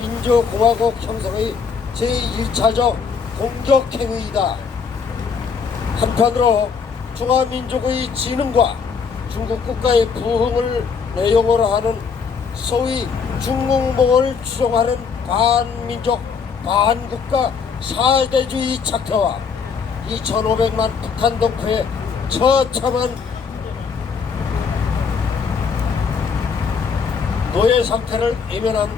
민주공화국 형성의 제1차적 공격행위이다. 한편으로 중화민족의 진흥과 중국 국가의 부흥을 내용으로 하는 소위 중국몽을 추종하는 반민족 반국가 사대주의 작태와 2,500만 북한 동포의 처참한 노예 상태를 외면한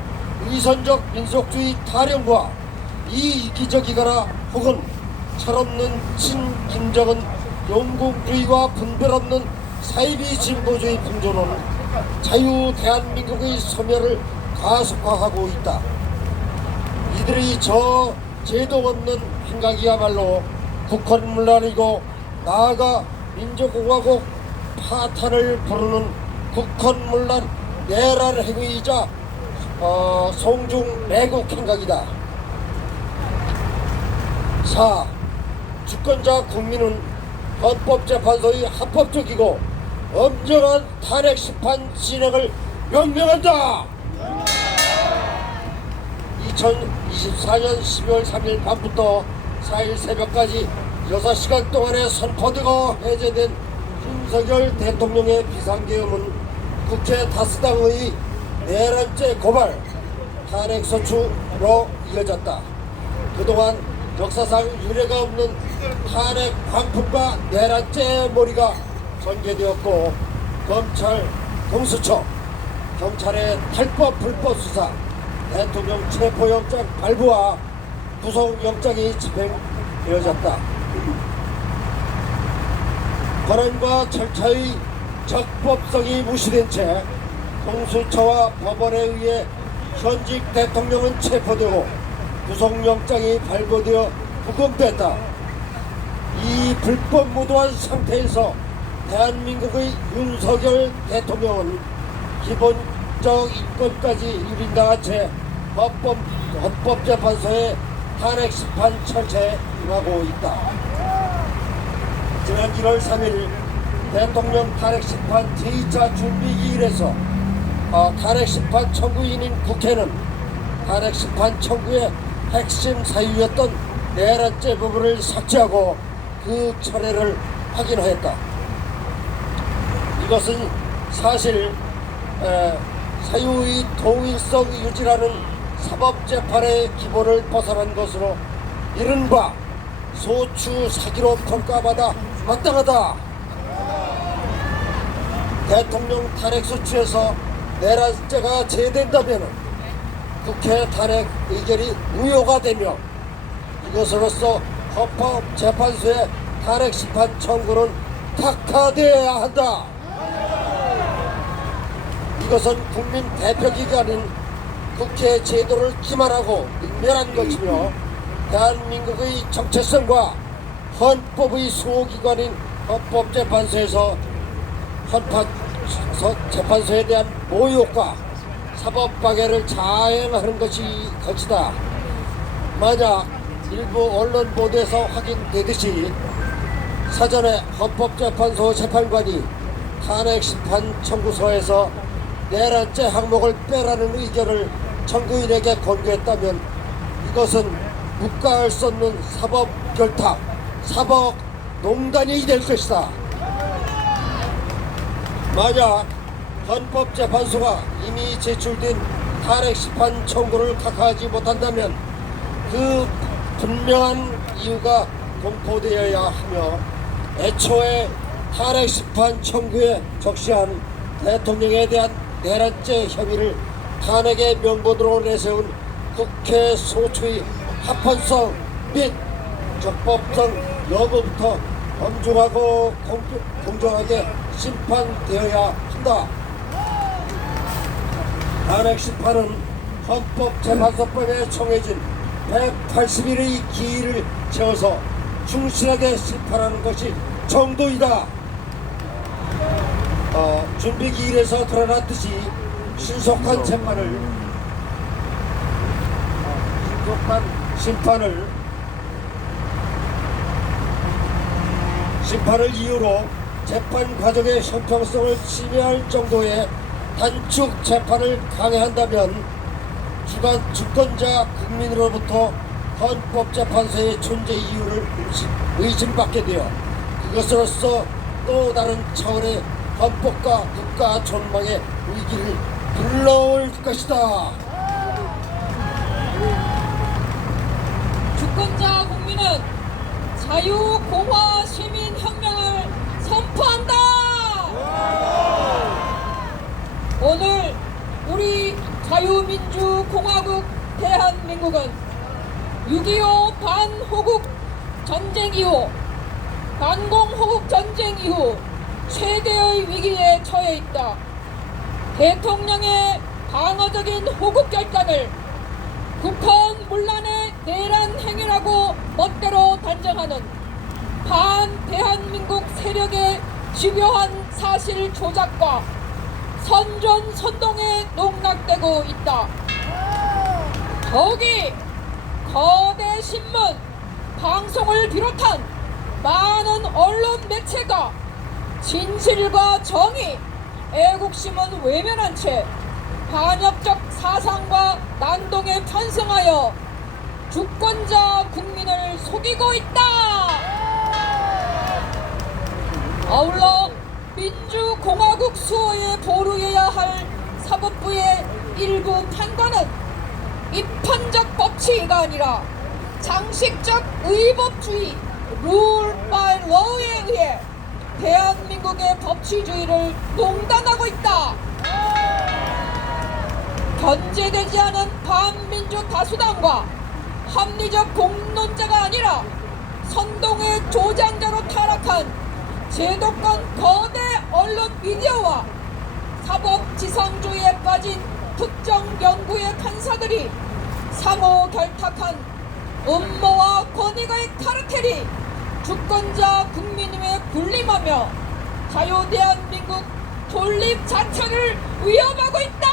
위선적 민속주의 타령과 이기적이거나 혹은 철없는 친김정은 영국주의와 분별 없는 사이비 진보주의 풍조는 자유 대한민국의 소멸을 가속화하고 있다. 이들의 저 제도 없는 행각이야말로 국헌문란이고 나아가 민주공화국 파탄을 부르는 국헌문란 내란 행위이자 송중 매국 행각이다. 4. 주권자 국민은 헌법재판소의 합법적이고 엄정한 탄핵심판 진행을 명령한다. 2024년 12월 3일 밤부터 4일 새벽까지 6시간 동안에 선포되고 해제된 윤석열 대통령의 비상계엄은 국회 다수당의 내란죄 고발, 탄핵소추로 이어졌다. 그동안 역사상 유례가 없는 탄핵 광풍과 내란죄 몰이가 전개되었고 검찰, 공수처, 경찰의 탈법 불법 수사, 대통령 체포영장 발부와 구속영장이 집행되어졌다. 권한과 절차의 적법성이 무시된 채 공수처와 법원에 의해 현직 대통령은 체포되고 구속영장이 발부되어 구금됐다. 이 불법무도한 상태에서 대한민국의 윤석열 대통령은 기본적 인권까지 유린당한 채 헌법재판소의 탄핵심판 절차에 임하고 있다. 지난 1월 3일 대통령 탄핵심판 제2차 준비기일에서 탄핵심판 청구인인 국회는 탄핵심판 청구의 핵심 사유였던 내란죄 부분을 삭제하고 그 철회를 확인하였다. 이것은 사실 사유의 통일성 유지라는 사법재판의 기본을 벗어난 것으로 이른바 소추 사기로 평가받아 마땅하다. 대통령 탄핵소추에서 내란죄가 제외된다면 국회 탄핵 의결이 무효가 되며 이것으로서 헌법재판소의 탄핵심판 청구는 각하되어야 한다. 이것은 국민 대표기관인 국회 제도를 기만하고 능멸한 것이며 대한민국의 정체성과 헌법의 수호기관인 헌법재판소에서 헌법재판소에 대한 모욕과 사법방해를 자행하는 것이다. 만약 일부 언론 보도에서 확인되듯이 사전에 헌법재판소 재판관이 탄핵심판 청구서에서 내란죄 항목을 빼라는 의견을 청구인에게 권고했다면 이것은 묵과할 수 없는 사법결탁, 사법농단이 될 것이다. 만약 헌법재판소가 이미 제출된 탄핵심판 청구를 각하하지 못한다면 그 분명한 이유가 공포되어야 하며 애초에 탄핵심판 청구에 적시한 대통령에 대한 내란죄 혐의를 탄핵의 명분으로 내세운 국회 소추의 합헌성 및 적법성 여부부터 엄중하고 공정하게 심판되어야 한다. 탄핵심판은 헌법재판소법에 정해진 180일의 기일을 채워서 충실하게 심판하는 것이 정도이다. 준비기일에서 드러났듯이 신속한 심판을 이유로 재판 과정의 형평성을 침해할 정도의 단축 재판을 강행한다면 주권자 국민으로부터 헌법재판소의 존재 이유를 의심받게 되어 그것으로서 또 다른 차원의 헌법과 국가 존망의 위기를 불러올 것이다. 주권자 국민은 자유, 공화, 시민 혁명을 선포한다. 오늘 우리 자유민주공화국 대한민국은 6.25 반호국 전쟁 이후, 반공호국 전쟁 이후 최대의 위기에 처해 있다. 대통령의 방어적인 호국 결단을 북한 문란의 내란 행위라고 멋대로 단정하는 반대한민국 세력의 집요한 사실 조작과 선전선동에 농락되고 있다. 더욱이 거대 신문, 방송을 비롯한 많은 언론 매체가 진실과 정의, 애국심은 외면한 채 반역적 사상과 난동에 편승하여 주권자 국민을 속이고 있다. 아울러 민주공화국 수호에 보루해야 할 사법부의 일부 판관은 입헌적 법치가 아니라 장식적 의법주의 룰 바이 러우에 의해 대한민국의 법치주의를 농단하고 있다. 견제되지 않은 반민주 다수당과 합리적 공론자가 아니라 선동의 조장자로 타락한 제도권 거대 언론 미디어와 사법지상주의에 빠진 특정 연구의 판사들이 상호 결탁한 음모와 권위가의 카르텔이 주권자 국민임에 군림하며 자유대한민국 존립 자체를 위협하고 있다.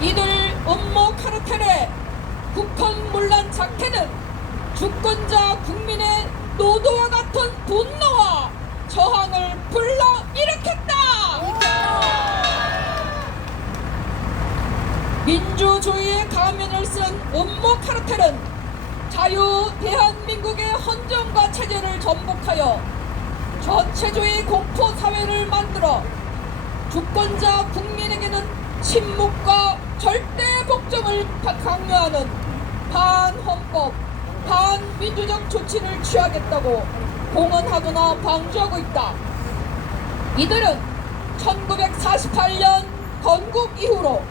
이들 음모 카르텔의 국헌 문란 작태는 주권자 국민의 노도와 같은 분노와 저항을 불러일으켰다. 민주주의의 가면을 쓴 음모 카르텔은 자유 대한민국의 헌정과 체제를 전복하여 전체주의 공포 사회를 만들어 주권자 국민에게는 침묵과 절대 복종을 강요하는 반헌법, 반민주적 조치를 취하겠다고 공언하거나 방조하고 있다. 이들은 1948년 건국 이후로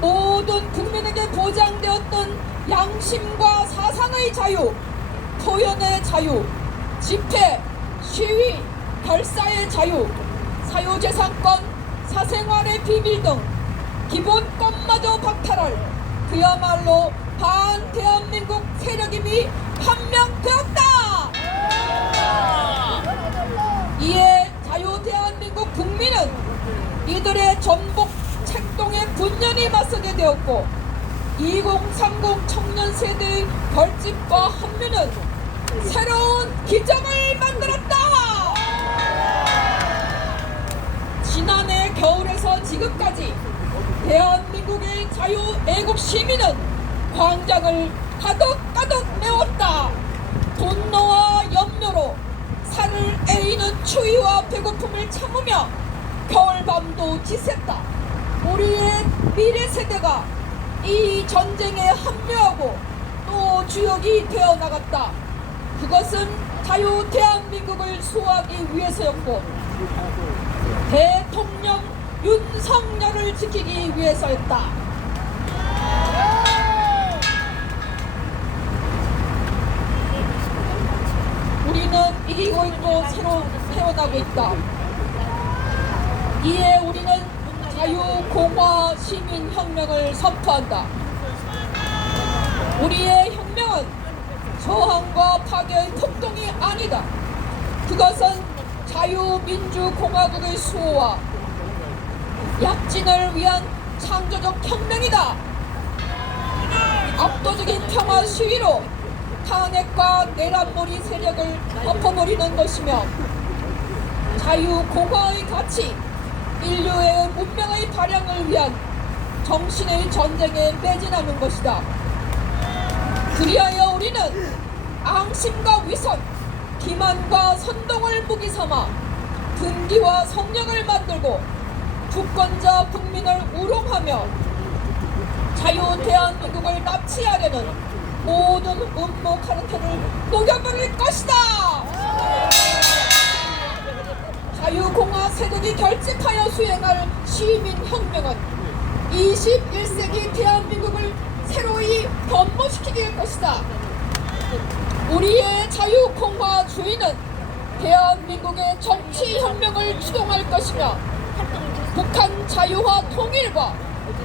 모든 국민에게 보장되었던 양심과 사상의 자유, 표현의 자유, 집회, 시위, 결사의 자유, 사유재산권, 사생활의 비밀 등 기본권마저 박탈할 그야말로 반대한민국 세력임이 판명되었다. 이에 자유대한민국 국민은 이들의 전복 책동에 분연히 맞서게 되었고 2030 청년 세대의 결집과 합류는 새로운 기적을 만들었다. 지난해 겨울에서 지금까지 대한민국의 자유 애국 시민은 광장을 가득가득 메웠다. 분노와 염려로 살을 에이는 추위와 배고픔을 참으며 겨울밤도 지샜다. 우리의 미래 세대가 이 전쟁에 합류하고 또 주역이 되어 나갔다. 그것은 자유 대한민국을 수호하기 위해서였고 대통령 윤석열을 지키기 위해서였다. 우리는 이기고 있고 새로 태어나고 있다. 이에 우리는 자유공화 시민혁명을 선포한다. 우리의 혁명은 저항과 파괴의 폭동이 아니다. 그것은 자유민주공화국의 수호와 약진을 위한 창조적 혁명이다. 압도적인 평화 시위로 탄핵과 내란몰이 세력을 엎어버리는 것이며 자유공화의 가치, 인류의 문명의 발양을 위한 정신의 전쟁에 매진하는 것이다. 그리하여 우리는 앙심과 위선, 기만과 선동을 무기 삼아 분기와 성령을 만들고 주권자 국민을 우롱하며 자유 대한민국을 납치하려는 모든 음모 카르텔을 녹여버릴 것이다. 자유공화 세력이 결집하여 수행할 시민혁명은 21세기 대한민국을 새로이 변모시키게 것이다. 우리의 자유공화 주의는 대한민국의 정치혁명을 추동할 것이며 북한 자유화 통일과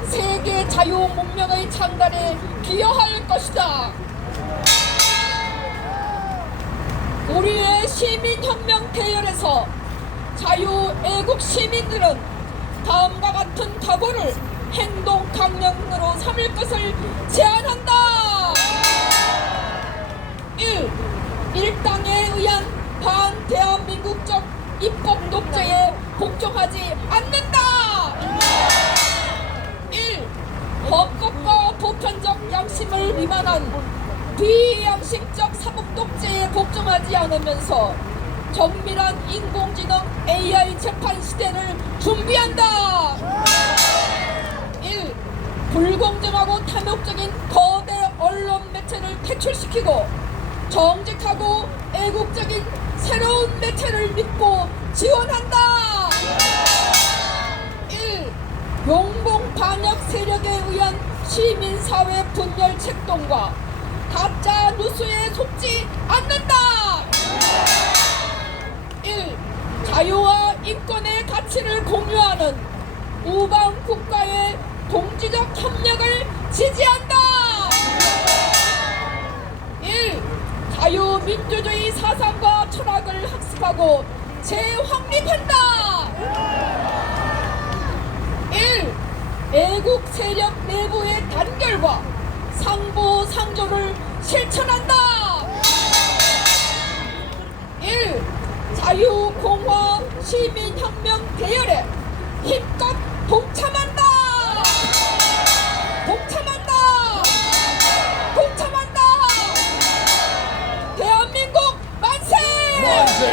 세계 자유 문명의 창달에 기여할 것이다. 우리의 시민혁명 대열에서 자유애국 시민들은 다음과 같은 각오를 행동 강령으로 삼을 것을 제안한다. 1. 일당에 의한 반대한민국적 입법 독재에 복종하지 않는다. 1. 헌법과 보편적 양심을 위반한 비양심적 사법 독재에 복종하지 않으면서 정밀한 인공지능 AI 재판 시대를 준비한다. 1. 불공정하고 탐욕적인 거대 언론 매체를 퇴출시키고 정직하고 애국적인 새로운 매체를 믿고 지원한다. 1. 용봉 반역 세력에 의한 시민사회 분열 책동과 가짜 뉴스에 속지 않는다. 1. 자유와 인권의 가치를 공유하는 우방 국가의 동지적 협력을 지지한다. 1. 자유민주주의 사상과 철학을 학습하고 재확립한다. 1. 애국 세력 내부의 단결과 상부상조를 실천한다. 1. 자유공화 시민혁명 대열에 힘껏 동참한다. 동참한다. 동참한다. 대한민국 만세! 만세!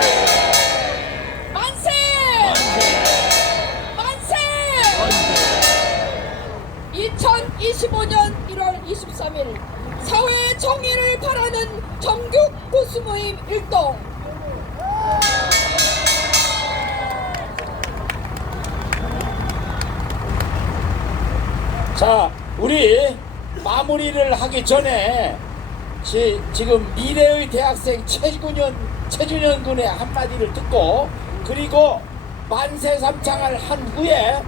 만세! 만세! 만세! 2025년 1월 23일 사회 정의를 바라는 정규 보수모임 일동. 자, 우리 마무리를 하기 전에 지금 미래의 대학생 최준현 군의 한마디를 듣고 그리고 만세 삼창을 한 후에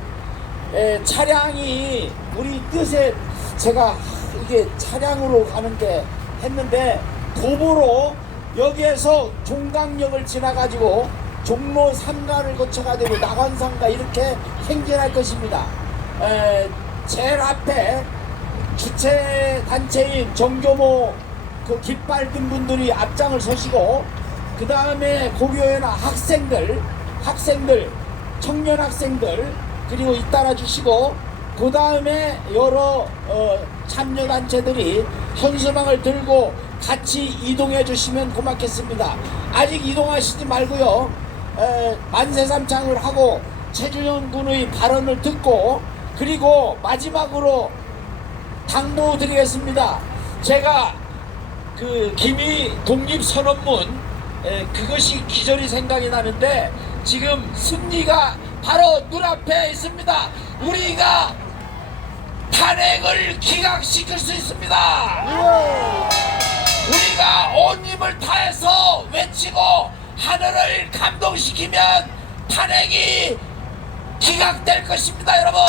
차량이 우리 뜻에 제가 이게 차량으로 가는데 했는데 도보로 여기에서 종강역을 지나가지고 종로 3가를 거쳐가지고 낙원상가 이렇게 행진할 것입니다. 제일 앞에 주최 단체인 정교모 그 깃발 든 분들이 앞장을 서시고 그 다음에 고교회나 학생들 청년 학생들 그리고 잇따라 주시고 그 다음에 여러 참여 단체들이 현수막을 들고 같이 이동해 주시면 고맙겠습니다. 아직 이동하시지 말고요. 만세 삼창을 하고 최준현 군의 발언을 듣고 그리고 마지막으로 당부드리겠습니다. 제가 그 김희 독립선언문 그것이 기절이 생각이 나는데 지금 승리가 바로 눈앞에 있습니다. 우리가 탄핵을 기각시킬 수 있습니다. 우리가 온 힘을 다해서 외치고 하늘을 감동시키면 탄핵이 기각될 것입니다, 여러분.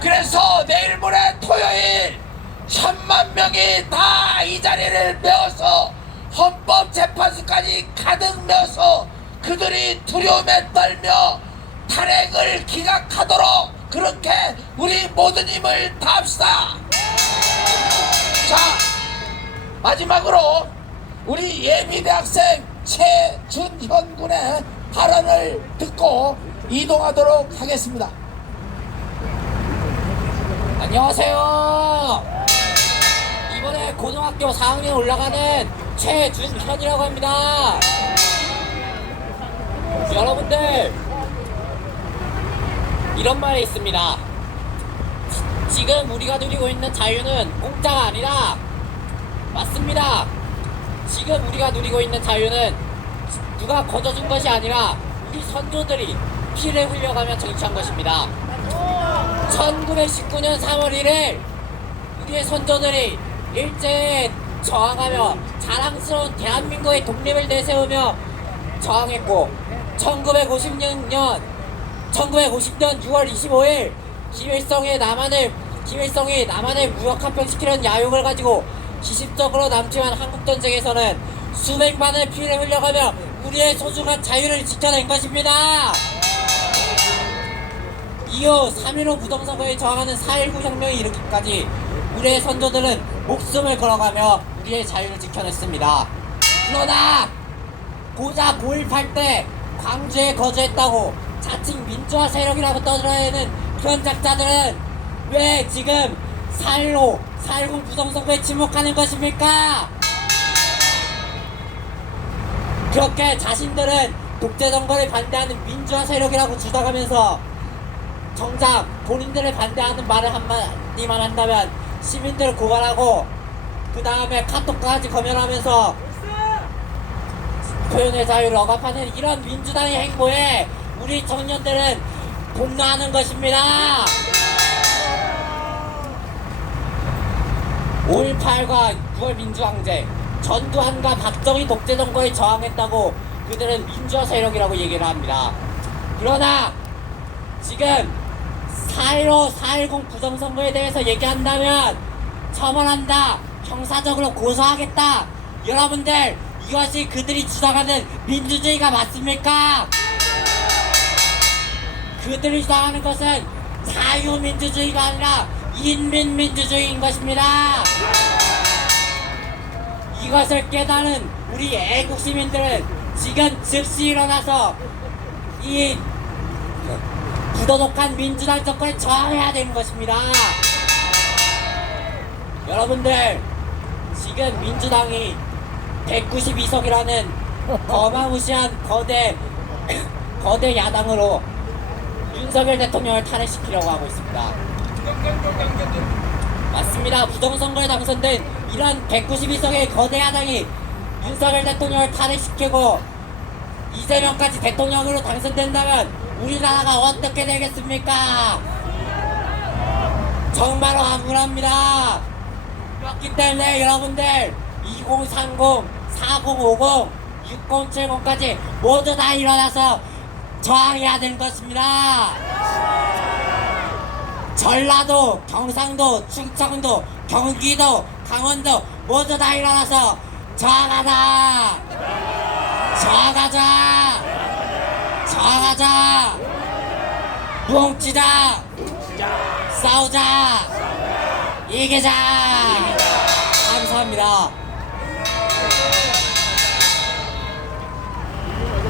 그래서 내일 모레 토요일 1000만 명이 다 이 자리를 메워서 헌법재판소까지 가득 메워서 그들이 두려움에 떨며 탄핵을 기각하도록 그렇게 우리 모든 힘을 다합시다. 자, 마지막으로 우리 예비대학생 최준현 군의 발언을 듣고 이동하도록 하겠습니다. 안녕하세요. 이번에 고등학교 4학년 올라가는 최준현이라고 합니다. 여러분들, 이런 말이 있습니다. 지금 우리가 누리고 있는 자유는 공짜가 아니라, 맞습니다. 지금 우리가 누리고 있는 자유는 누가 거둬준 것이 아니라 우리 선조들이 피를 흘려가며 쟁취한 것입니다. 1919년 3월 1일 우리의 선조들이 일제에 저항하며 자랑스러운 대한민국의 독립을 내세우며 저항했고 1950년 6월 25일 김일성이 남한을 무역합병시키려는 야욕을 가지고 기습적으로 남침한 한국전쟁에서는 수백만의 피를 흘려가며 우리의 소중한 자유를 지켜낸 것입니다. 이후 3.15 부정선거에 저항하는 4.19 혁명에 이르기까지 우리의 선조들은 목숨을 걸어가며 우리의 자유를 지켜냈습니다. 그러나 고작 5.18 때 광주에 거주했다고 자칭 민주화 세력이라고 떠들어내는 현작자들은 왜 지금 4.10 부정선거에 침묵하는 것입니까? 그렇게 자신들은 독재정권을 반대하는 민주화 세력이라고 주장하면서 정작 본인들을 반대하는 말을 한마디만 한다면 시민들을 고발하고 그 다음에 카톡까지 검열하면서 표현의 자유를 억압하는 이런 민주당의 행보에 우리 청년들은 분노하는 것입니다. 5.18과 9월 민주항쟁, 전두환과 박정희 독재정권에 저항했다고 그들은 민주화 세력이라고 얘기를 합니다. 그러나 지금 4.15, 4.10 부정선거에 대해서 얘기한다면 처벌한다, 형사적으로 고소하겠다. 여러분들, 이것이 그들이 주장하는 민주주의가 맞습니까? 그들이 주장하는 것은 자유민주주의가 아니라 인민민주주의인 것입니다. 이것을 깨달은 우리 애국시민들은 지금 즉시 일어나서 이 부도덕한 민주당 정권에 저항해야 되는 것입니다. 여러분들, 지금 민주당이 192석이라는 어마무시한 거대 야당으로 윤석열 대통령을 탄핵시키려고 하고 있습니다. 맞습니다. 부정선거에 당선된 이런 192석의 거대 야당이 윤석열 대통령을 탄핵시키고 이재명까지 대통령으로 당선된다면 우리나라가 어떻게 되겠습니까? 정말로 억울합니다. 그렇기 때문에 여러분들 2030, 4050, 6070까지 모두 다 일어나서 저항해야 되는 것입니다. 전라도, 경상도, 충청도, 경기도, 강원도 모두 다 일어나서 저항하자! 저항하자! 저항하자! 뭉치자! 싸우자! 이기자! 감사합니다.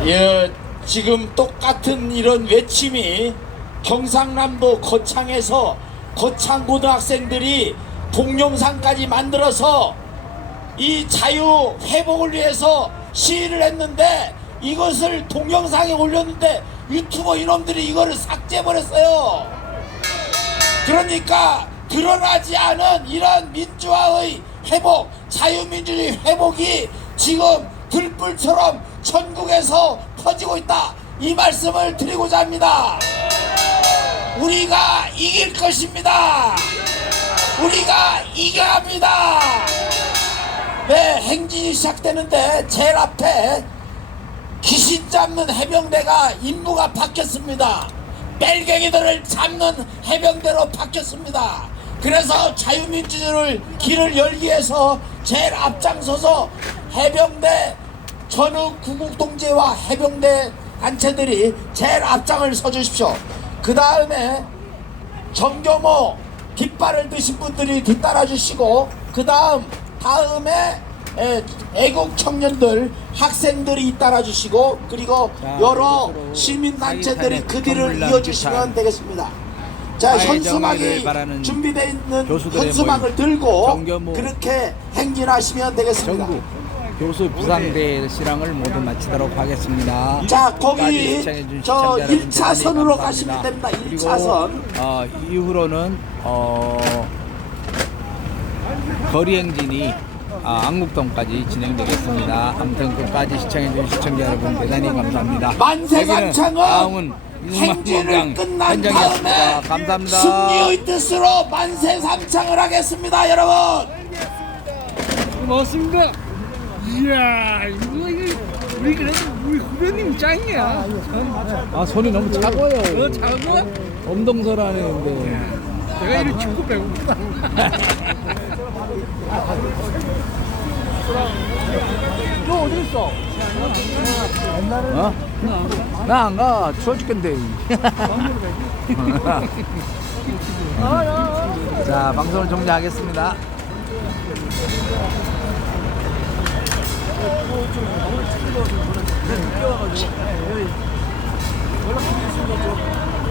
예, 지금 똑같은 이런 외침이 경상남도 거창에서 거창고등학생들이 동영상까지 만들어서 이 자유 회복을 위해서 시위를 했는데 이것을 동영상에 올렸는데 유튜버 이놈들이 이거를 삭제해버렸어요. 그러니까 드러나지 않은 이런 민주화의 회복, 자유민주주의 회복이 지금 들불처럼 전국에서 퍼지고 있다, 이 말씀을 드리고자 합니다. 우리가 이길 것입니다. 우리가 이겨야 합니다. 네, 행진이 시작되는데 제일 앞에 귀신 잡는 해병대가 임무가 바뀌었습니다. 뺄갱이들을 잡는 해병대로 바뀌었습니다. 그래서 자유민주주의를 길을 열기 위해서 제일 앞장서서 해병대 전후 구국동지와 해병대 단체들이 제일 앞장을 서주십시오. 그 다음에 정교모 깃발을 드신 분들이 뒤따라 주시고, 그 다음에 애국 청년들, 학생들이 잇따라 주시고, 그리고 여러 시민단체들이 그 뒤를 이어주시면 되겠습니다. 자, 현수막이 준비되어 있는 현수막을 들고 그렇게 행진하시면 되겠습니다. 교수 부상대 실황을 모두 마치도록 하겠습니다. 자, 거기 저 1차선으로 가시면 됩니다. 1차선. 이후로는 거리 행진이 안국동까지 진행되겠습니다. 아무튼 끝까지 시청해주신 시청자 여러분 대단히 감사합니다. 만세관창은 다음은 행진을 끝난 다음에 감사합니다. 승리의 뜻으로 만세 삼창을 하겠습니다, 여러분. 고맙습니다. 이야, 이거 우리 그래도 우리 후배님 짱이야. 아 손이 너무 차고요. 차고? 엄동설하는데. 내가 이런 축구 배우구나. 너 어디 있어? 어? 나 안 가. 추워 죽겠는데. 자, 방송을 종료하겠습니다. 연락드리겠습니다.